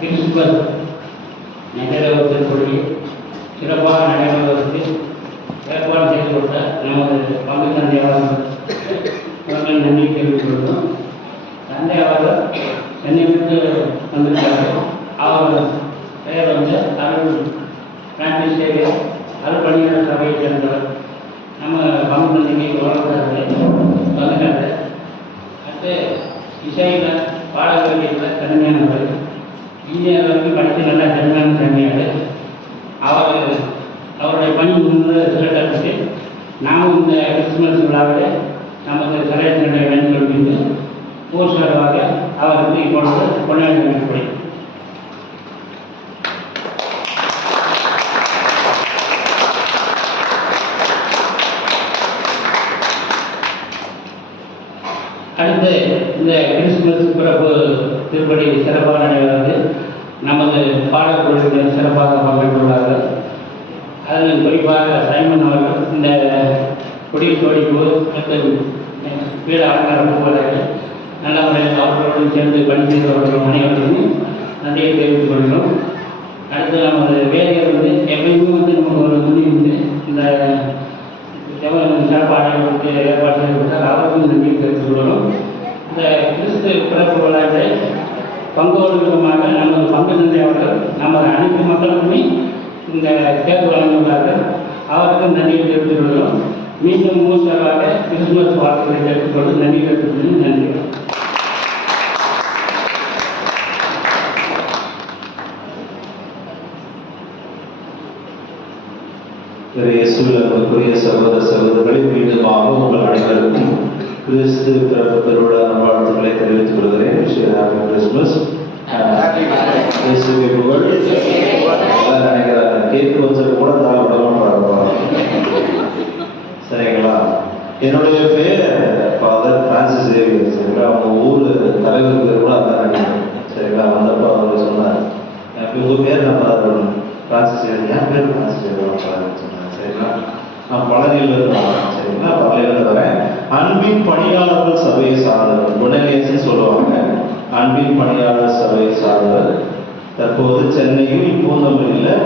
கிறிஸ்துமஸ் நகர திருப்பதி சிறப்பாக நடைபெறுவதற்கு ஏற்பாடு செய்து கொடுத்த நமது பங்கு தந்தை அவர்கள் நன்றி தெரிவித்துக் கொள்கிறோம். தந்தை அவர்கள் சென்னை விட்டு வந்திருக்கார்கள். அவர் பெயர் வந்து அருள் பிரான்சிஸ் சேவியர் அருள் பணியாளர் சபையை சேர்ந்தவர். நம்ம பங்கு தந்தைக்கு உலகத்தார்கள் வந்துட்டாங்க. அடுத்து இசையில் பாடகர்கள் திறமையானவர், இந்தியாவிற்கு படித்து நல்ல திறமையான திறமையாளர். அவருடைய பணி முன்பு சிறப்பித்து நாமும் இந்த கிறிஸ்துமஸ் விழாவில் நமக்கு சிறையிட வேண்டும் என்று ஊர் சார்பாக அவருக்கு இப்பொழுது கொண்டாடி வேண்டும். அடுத்து இந்த கிறிஸ்துமஸ் பிறப்பு திருப்பதி சிறப்பாக நடைபெறுவது. நமது பாடக்குழுவினர் சிறப்பாக பங்கேற்றுள்ளார்கள். அதில் குறிப்பாக சைமன் அவர்கள் இந்த கொடி ஜோடிப்பு மற்றும் வீடு அலங்காரம் போவதாக நல்ல முறையில் அவர்களுடன் சேர்ந்து பணி செய்தவர்கள் அனைவருக்கும் நன்றியை தெரிவித்துக் கொள்கிறோம். அடுத்து நமது வேலையை வந்து எப்பயுமே வந்து நமக்கு ஒரு முன்னி வந்து இந்த சிறப்பாக ஏற்பாடு செய்யப்பட்டால் அவருக்கும் நன்றியை தெரிவித்துக் கொள்கிறோம். இந்த கிறிஸ்து பிறப்பு விழாவை பங்கோடு விதமாக நமது பங்கு தந்தை அவர்கள் நமது அனைத்து மக்களுக்குமே இந்த தேர்வு வழங்கியுள்ளார்கள். அவருக்கும் நன்றியை தெரிவித்துக் கொள்கிறோம். மீண்டும் மூன்றாக கிறிஸ்துமஸ் வாழ்த்துக்களை தெரிவித்துக் கொண்டு நன்றி தெரிவித்துக் நன்றி. இயேசுவுக்குரிய சகோதர சகோதரர்களை மீண்டுமாக உங்கள் அனைவருக்கும் கிறிஸ்து பிறப்பு பெருவிழா வாழ்த்துக்களை தெரிவித்துக் கொள்கிறேன். Happy Christmas. இயேசுவை புகழ். நினைக்கிறாங்க கேக்கு வச்சது கூட தான் விடமா சரிங்களா? என்னுடைய பேர் ஃபாதர் பிரான்சிஸ் சேவியர். சரிங்களா? அவங்க ஊர் தலைவர் பேர் கூட அதான் நினைக்கிறேன். சரிங்களா? வந்தப்போ அவர் சொன்னார், உங்கள் பேர் நான் ஃபாதர் பிரான்சிஸ் சேவியர். என் பேர் பிரான்சிஸ் சேவியர் சொன்னார். சரிங்களா? நான் பழனியிலிருந்து வரேன். சரிங்களா? பழனியிலிருந்து வரேன். அன்பின் பணியாளர்கள் சபையை சார்ந்தவர் குணநேசன் சொல்லுவாங்க. அன்பின் பணியாளர் சபையை சார்ந்தவர். தற்போது சென்னையில் பூந்தமல்லியில்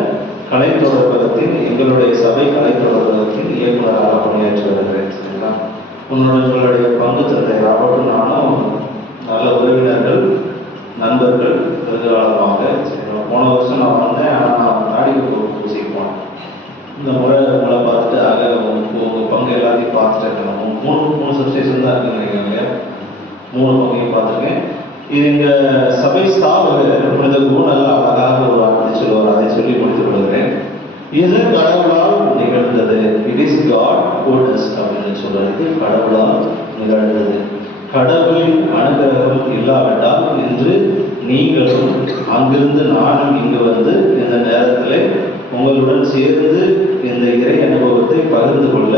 கலைத்தொடர்பகத்தில் எங்களுடைய சபை கலைத்தொடர்பகத்தில் இயக்குநராக பணியாற்றி வருகிறேன். சரிங்களா? உங்களுடைய பங்கு தந்தை ராபர்ட்டும் நானும் நல்ல உறவினர்கள், நண்பர்கள் எதிர்காலமாக. போன வருஷம் நான் வந்தேன், ஆனால் நான் தாடி பூசிக்கு போனேன். இந்த முறை உங்களை பார்த்துட்டு உங்கள் பங்கு எல்லாத்தையும் பார்த்துட்டு இருக்கேன். மூணு சப்ஸ்டேஷன் தான் இருக்குன்னு இல்லையா? 3 பங்கையும் பார்த்துருக்கேன். இது எங்கள் சபை ஸ்தாபகர் புனிதகுரு நல்லா அழகாக ஒரு வார்த்தை சொல்லுவார். அதை சொல்லி முடித்துக் கொள்கிறேன். இது கடவுளால் நிகழ்ந்தது. It is God who does அப்படின்னு சொல்றாரு. இது கடவுளால் நிகழ்ந்தது. கடவுளின் அனுகிரகம் இல்லாவிட்டால் இன்று நீங்களும் அங்கிருந்து நானும் இங்கு வந்து இந்த நேரத்தில் உங்களுடன் சேர்ந்து இந்த இறை அனுபவத்தை பகிர்ந்து கொள்ள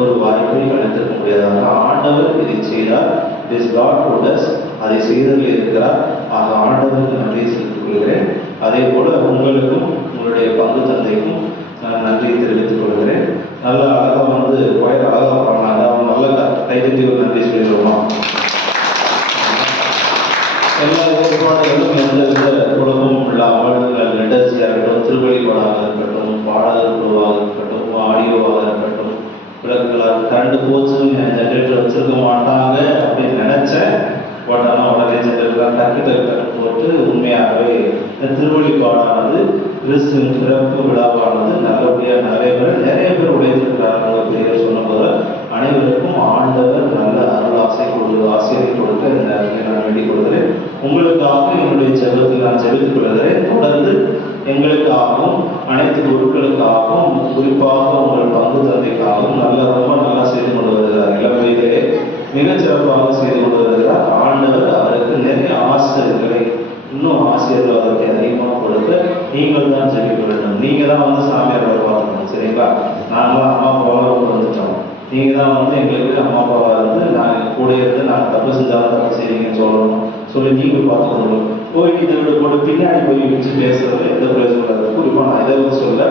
ஒரு வாய்ப்பை அளித்திருக்க முடியாதாக ஆண்டவர் இதை செய்தார். It is God who does. அதை செய்ததில் இருக்கிறார். ஆக ஆண்டவருக்கு நன்றியை செலுத்திக் கொள்கிறேன். அதே போல உங்களுக்கும் உங்களுடைய பங்கு தந்தைக்கும் நான் நன்றியை தெரிவித்துக் கொள்கிறேன். நல்ல அழகாக வந்து கோயில் அழகாக பண்ணாங்க. அவங்க நல்ல கைதட்டி ஒரு நன்றி சொல்லிடுவோமா? எல்லா ஏற்பாடுகளும் எந்தவித குழப்பமும் இல்லாமல் லெட்டர்ஸியாக இருக்கட்டும், திருவழிபாடாக இருக்கட்டும், பாடல் குழுவாக இருக்கட்டும், ஆடியோவாக இருக்கட்டும், விளக்குகளாக கரண்ட் போச்சுன்னு ஜென்ரேட்டர் வச்சிருக்க மாட்டாங்க அப்படின்னு நினைச்சேன். போட்டாலும் உடனே ஜென்ரேட்டர் டக்கு போட்டு உண்மையாகவே இந்த திருவழிபாடானது கிறிஸ்துவின் சிறப்பு விழாவானது நல்லபடியாக நிறைய பேர் உழைத்திருக்கிறார்கள். பெயர் சொன்னபோது அனைவருக்கும் ஆண்டவர் நல்ல அருள் ஆசையை கொடுக்க இந்த நேரத்தில் நான் வேண்டிக் கொள்கிறேன். உங்களுக்காக என்னுடைய ஜெபத்தில் நான் ஜெபித்துக் கொள்கிறேன். தொடர்ந்து எங்களுக்காகவும் அனைத்து குருக்களுக்காகவும் குறிப்பாக உங்கள் பங்கு தந்தைக்காகவும் ரொம்ப நல்லா செய்து கொண்டு வருகிறார். இளம் வயதிலே மிகச் சிறப்பாக செய்து கொண்டு வருகிறார். ஆண்டவர் அவருக்கு நிறைய ஆசிரியர்களை இன்னும் ஆசீர்வாதத்தை அதிகமாக கொடுக்க நீங்கள் தான் ஜெபிக்க வேண்டும். நீங்கள் தான் வந்து சாமியார் பார்த்துக்கணும். சரிங்களா? நாங்களாம் அம்மா அப்பாவாக வந்துட்டோம். நீங்கள் தான் வந்து எங்களுக்கு அம்மா அப்பாவாக இருந்து நாங்கள் கூட இருந்து நாங்கள் தப்பு செஞ்சாலும் தப்பு செய்வீங்கன்னு சொல்லணும். சொல்லி நீங்கள் பார்த்துக்கணும். போய் இதோட கூட பின்னாடி போய் வச்சு பேசுறது எந்த பிரயோஜனம். குறிப்பாக நான் இதை சொல்ல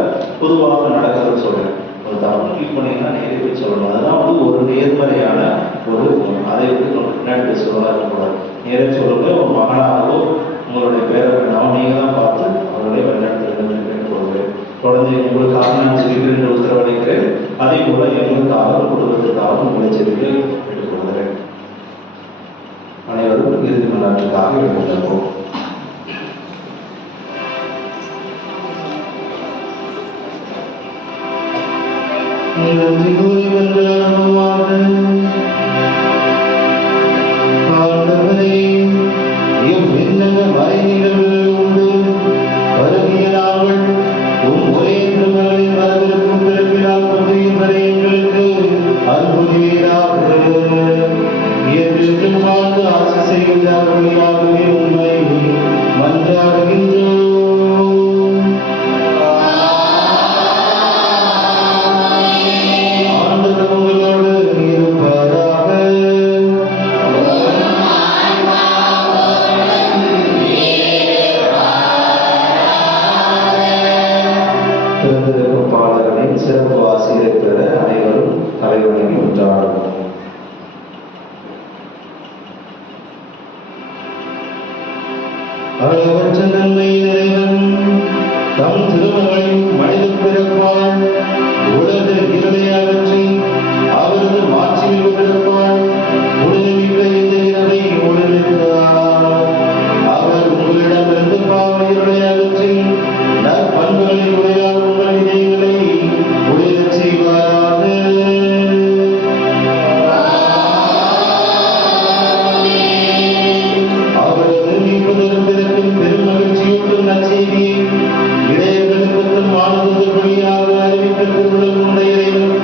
பொதுவாக நடக்கிறது சொல்கிறேன். ஒரு தவறு ஃபீல் பண்ணிங்கன்னா நேரே போய் சொல்லணும். அதுதான் வந்து ஒரு நேர்மறையான ஒரு அதை வந்து பின்னாடி பேசுவதாக இருக்கக்கூடாது. நேரே சொல்லுங்க. ஒரு மகனாகவோ உங்களுடைய பேரை நீங்கள் தான் பார்த்து அவர்களை வழிநடத்த வேண்டும் என்று கேட்டுக்கொள்கிறேன். தொடர்ந்து உங்களுக்காக நான் ஜெபிக்கிறேன் என்று உத்தரவளிக்கிறேன். அதே போல எங்களுக்காகவும் குடும்பத்துக்காகவும் உங்களை ஜெபிக்க கேட்டுக்கொள்கிறேன். அனைவரும் இறுதி மன்றாட்டுக்காக எடுத்துக்கொள்வோம். நன்றி கூறி மன்றாடுவோமாக. ஆண்டவரே, இவ்விண்ணக மறைநிகழ்வுகள் உண்டு வருகிய நாங்கள் உம் ஒரே திருமகளின் வரவிருக்கும் பிறப்பினால் பற்றியும்படி எங்களுக்கு அனுமதியீராக. என்றென்றும் வாழ்ந்து ஆட்சி செய்கின்றார்களாகவே உண்மை மன்றாடுகின்றோம். ஆண்டவர் உங்களோடு இருப்பாராக. திறந்திருக்கும் பாடல்களின் சிறப்பு ஆசிரியரை பெற அனைவரும் தலைவணங்கி ஒன்றாடுவோம். அளவற்ற நன்மை நிறைவன் தம் திருமகளின் மனித பிறப்பால் உலக இருளை அகற்றி அவரது மாட்சியில் பிறப்பால் உடனமிக்க இந்த இரவை ஒளிர்ந்தார். அவர் உங்களிடமிருந்து பாவ இருளை அகற்றி நற்பண்புகளை உடையார் உங்கள் இதயங்களை ஒளிரச் செய்வாராக. அவரது மீட்பதற்கும் பெருமகிழ்ச்சியூட்டும் நற்செய்தியை இடையர்களுக்கு தம் ஆளுநர் வழியாக அறிவிக்க திருவுள்ளம் கொண்ட இறைவன்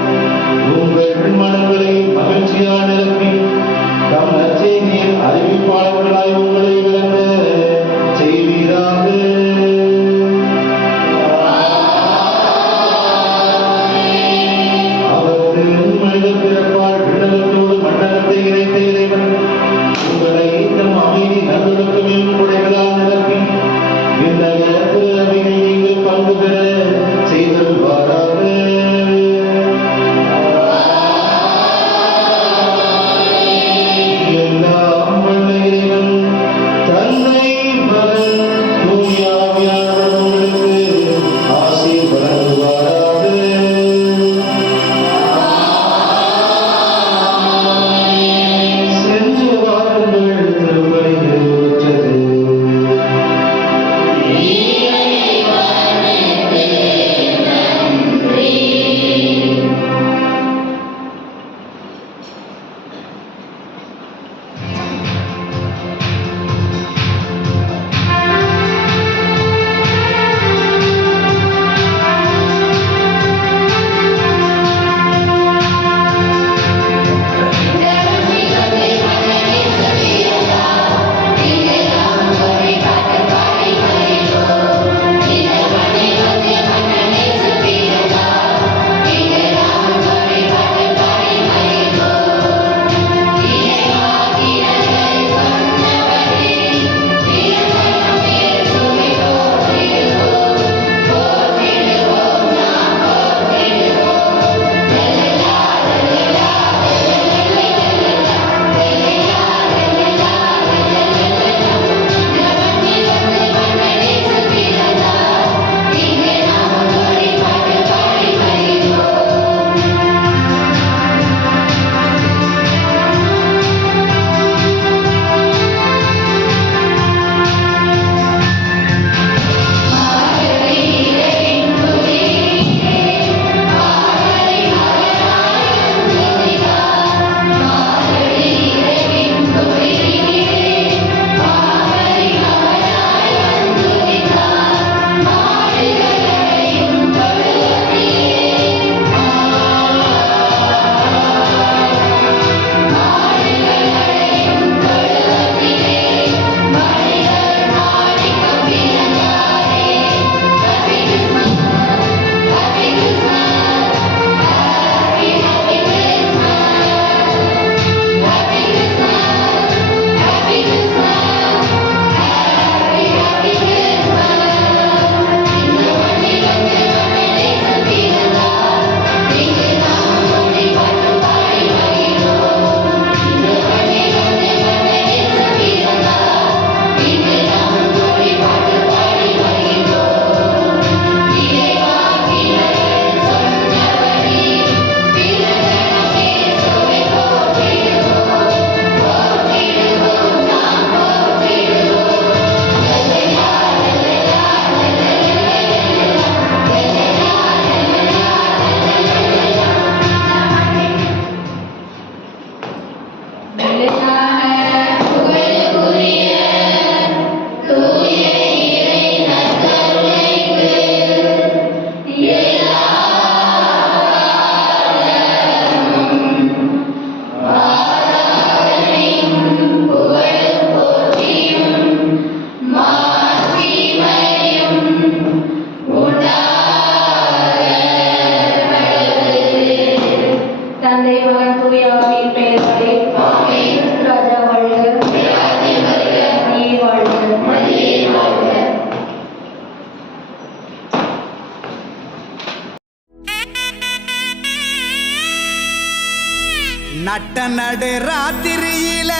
நட்ட நடு ராத்திரியில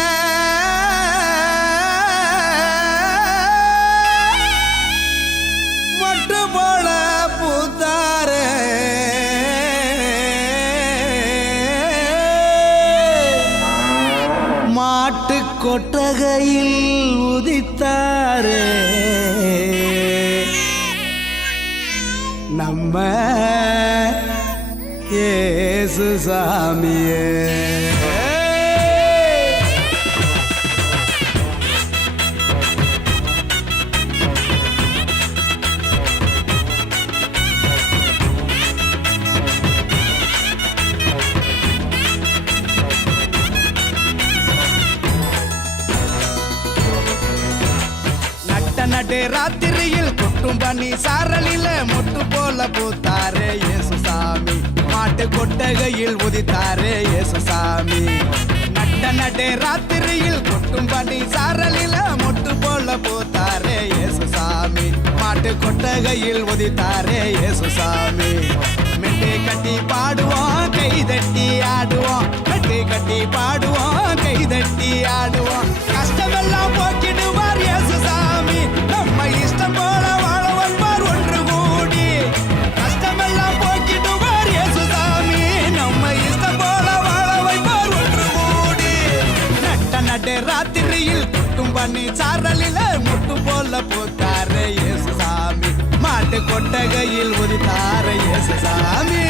மொட்டு போல பூத்தாரே மாட்டு கொட்டகையில் உதித்தாரே நம்ம இயேசு சாமியே. நடு ராத்திரியில் கொட்டும் பண்ணி சாரலில மொட்டு போல பூத்தாரே இயேசு சாமி. மாட்டு கொட்டகையில் உதித்தாரே இயேசு சாமி. நடு ராத்திரியில் கொட்டும் பண்ணி சாரலில மொட்டு போல பூத்தாரே இயேசு சாமி. மாட்டு கொட்டகையில் உதித்தாரே இயேசு சாமி. மெட்டு கட்டி பாடுவோம் கை தட்டி ஆடுவோம். மெட்டு கட்டி பாடுவோம் கை தட்டி ஆடுவோம். கஷ்டமெல்லாம் போக்கிடுவார் இயேசு சாமி. நம்ம இஷ்டம் போல வாழ வைப்பார் ஒன்று கூடி. கஷ்டமெல்லாம் போக்கிடுவார் இயேசு சாமி. நம்ம இஷ்டம் போல வாழ வைப்பார் ஒன்று கூடி. நடு ராத்திரியில் கொட்டும் பண்ணி சாரலில முட்டு போல போத்தாரே இயேசு சாமி. மாட்டு கொட்டகையில் உதித்தாரே இயேசு சாமி.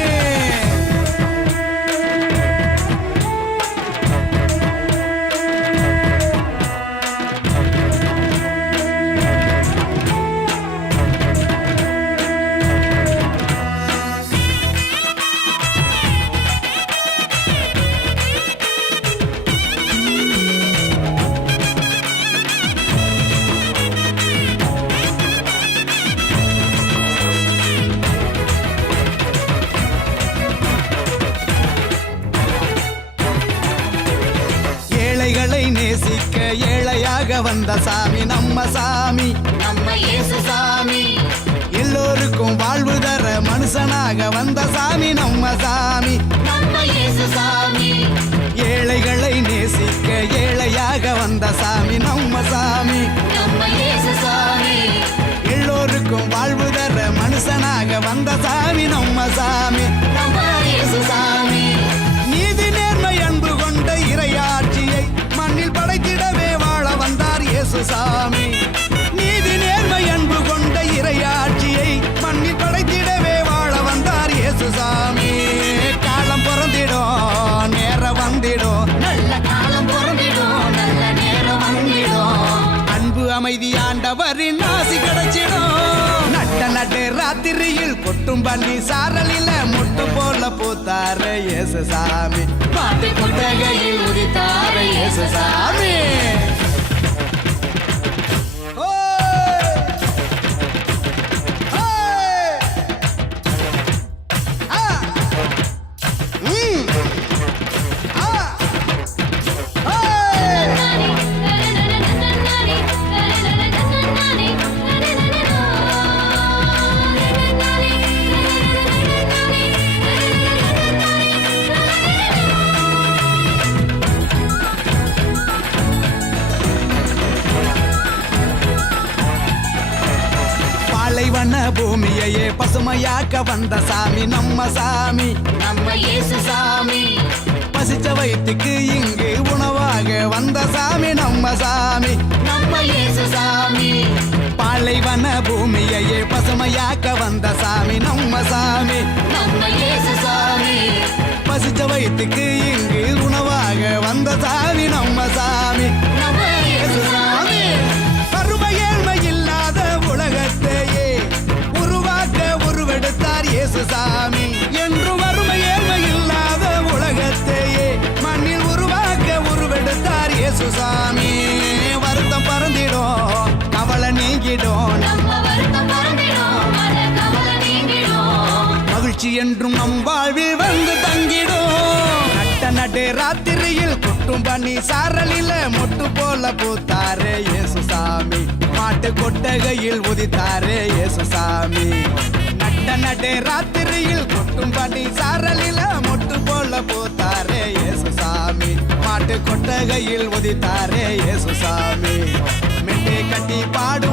ஏழைகளை நேசிக்க ஏழையாக வந்த சாமி நம்ம சாமி. நம்ம இயேசு சாமி. எல்லோருக்கும் வாழ்வு தர மனுஷனாக வந்த சாமி நம்ம சாமி. நம்ம இயேசு சாமி. ஏழைகளை நேசிக்க ஏழையாக வந்த சாமி நம்ம சாமி. நம்ம இயேசு சாமி. எல்லோருக்கும் வாழ்வு தர மனுஷனாக வந்த சாமி நம்ம சாமி. நம்ம இயேசு சாமி. நீதி நேர்மை அன்பு கொண்ட இறையாட்சியை மண்ணில் படைத்திடவே வாழ வந்தார் இயேசு சாமி. நீதி நேர்மை அன்பு கொண்ட இறையாட்சியை மண்ணில் படைத்திடவே வாழ வந்தார் இயேசு சாமி. காலம் பிறந்திடும் நேரம் வந்திடும். நல்ல காலம் பொருந்திடும் நல்ல நேரம் வந்திடும். அன்பு அமைதி ஆண்டவரின் ஆசி கிடைச்சிடும். நடு ராத்திரியில் கொட்டும் பண்ணி சாரலில முட்டு போல பூத்தாரே இயேசு சாமி. மாட்டு கொட்டகையில் உதித்தாரே இயேசு சாமி. பாலைவன பூமியையே பசுமையாக்க வந்த சாமி நம்ம சாமி. நம்ம இயேசு சாமி. பசிச்ச வயிற்றுக்கு இங்கு உணவாக வந்த சாமி நம்ம சாமி. நம்ம இயேசு சாமி. பாலைவன பூமியையே பசுமையாக்க வந்த சாமி நம்ம சாமி. நம்ம இயேசு சாமி. பசிச்ச வயிற்றுக்கு இங்கு உணவாக வந்த சாமி நம்ம சாமி. நம்ம இயேசு சாமி. வறுமை ஏழ்மை இல்லாத உலகத்தையே உருவாக்க உருவெடுத்தார் இயேசு சாமி. என்றும் வறுமை ஏழ்மை இல்லாத உலகத்தையே மண்ணில் உருவாக்க உருவெடுத்தார் இயேசு சாமி. வருத்தம் பறந்திடும் கவலை நீங்கிடும். நம்ம வருத்தம் பறந்திடும் மன கவலை நீங்கிடும். மகிழ்ச்சி என்றும் நம் வாழ்வில் வந்து தங்கிடும். நடு ராத்திரியில் கொட்டும் பண்ணி சாரலில மொட்டு போல பூத்தாரே இயேசு சாமி. மாட்டு கொட்டகையில் உதித்தாரே இயேசுசாமி. நட்ட ராத்திரியில் கொட்டும் பனி சாரலில மொட்டு போல பூத்தாரே இயேசுசாமி. மாட்டு கொட்டகையில் உதித்தாரே இயேசுசாமி. மெட்டை கட்டி பாடும்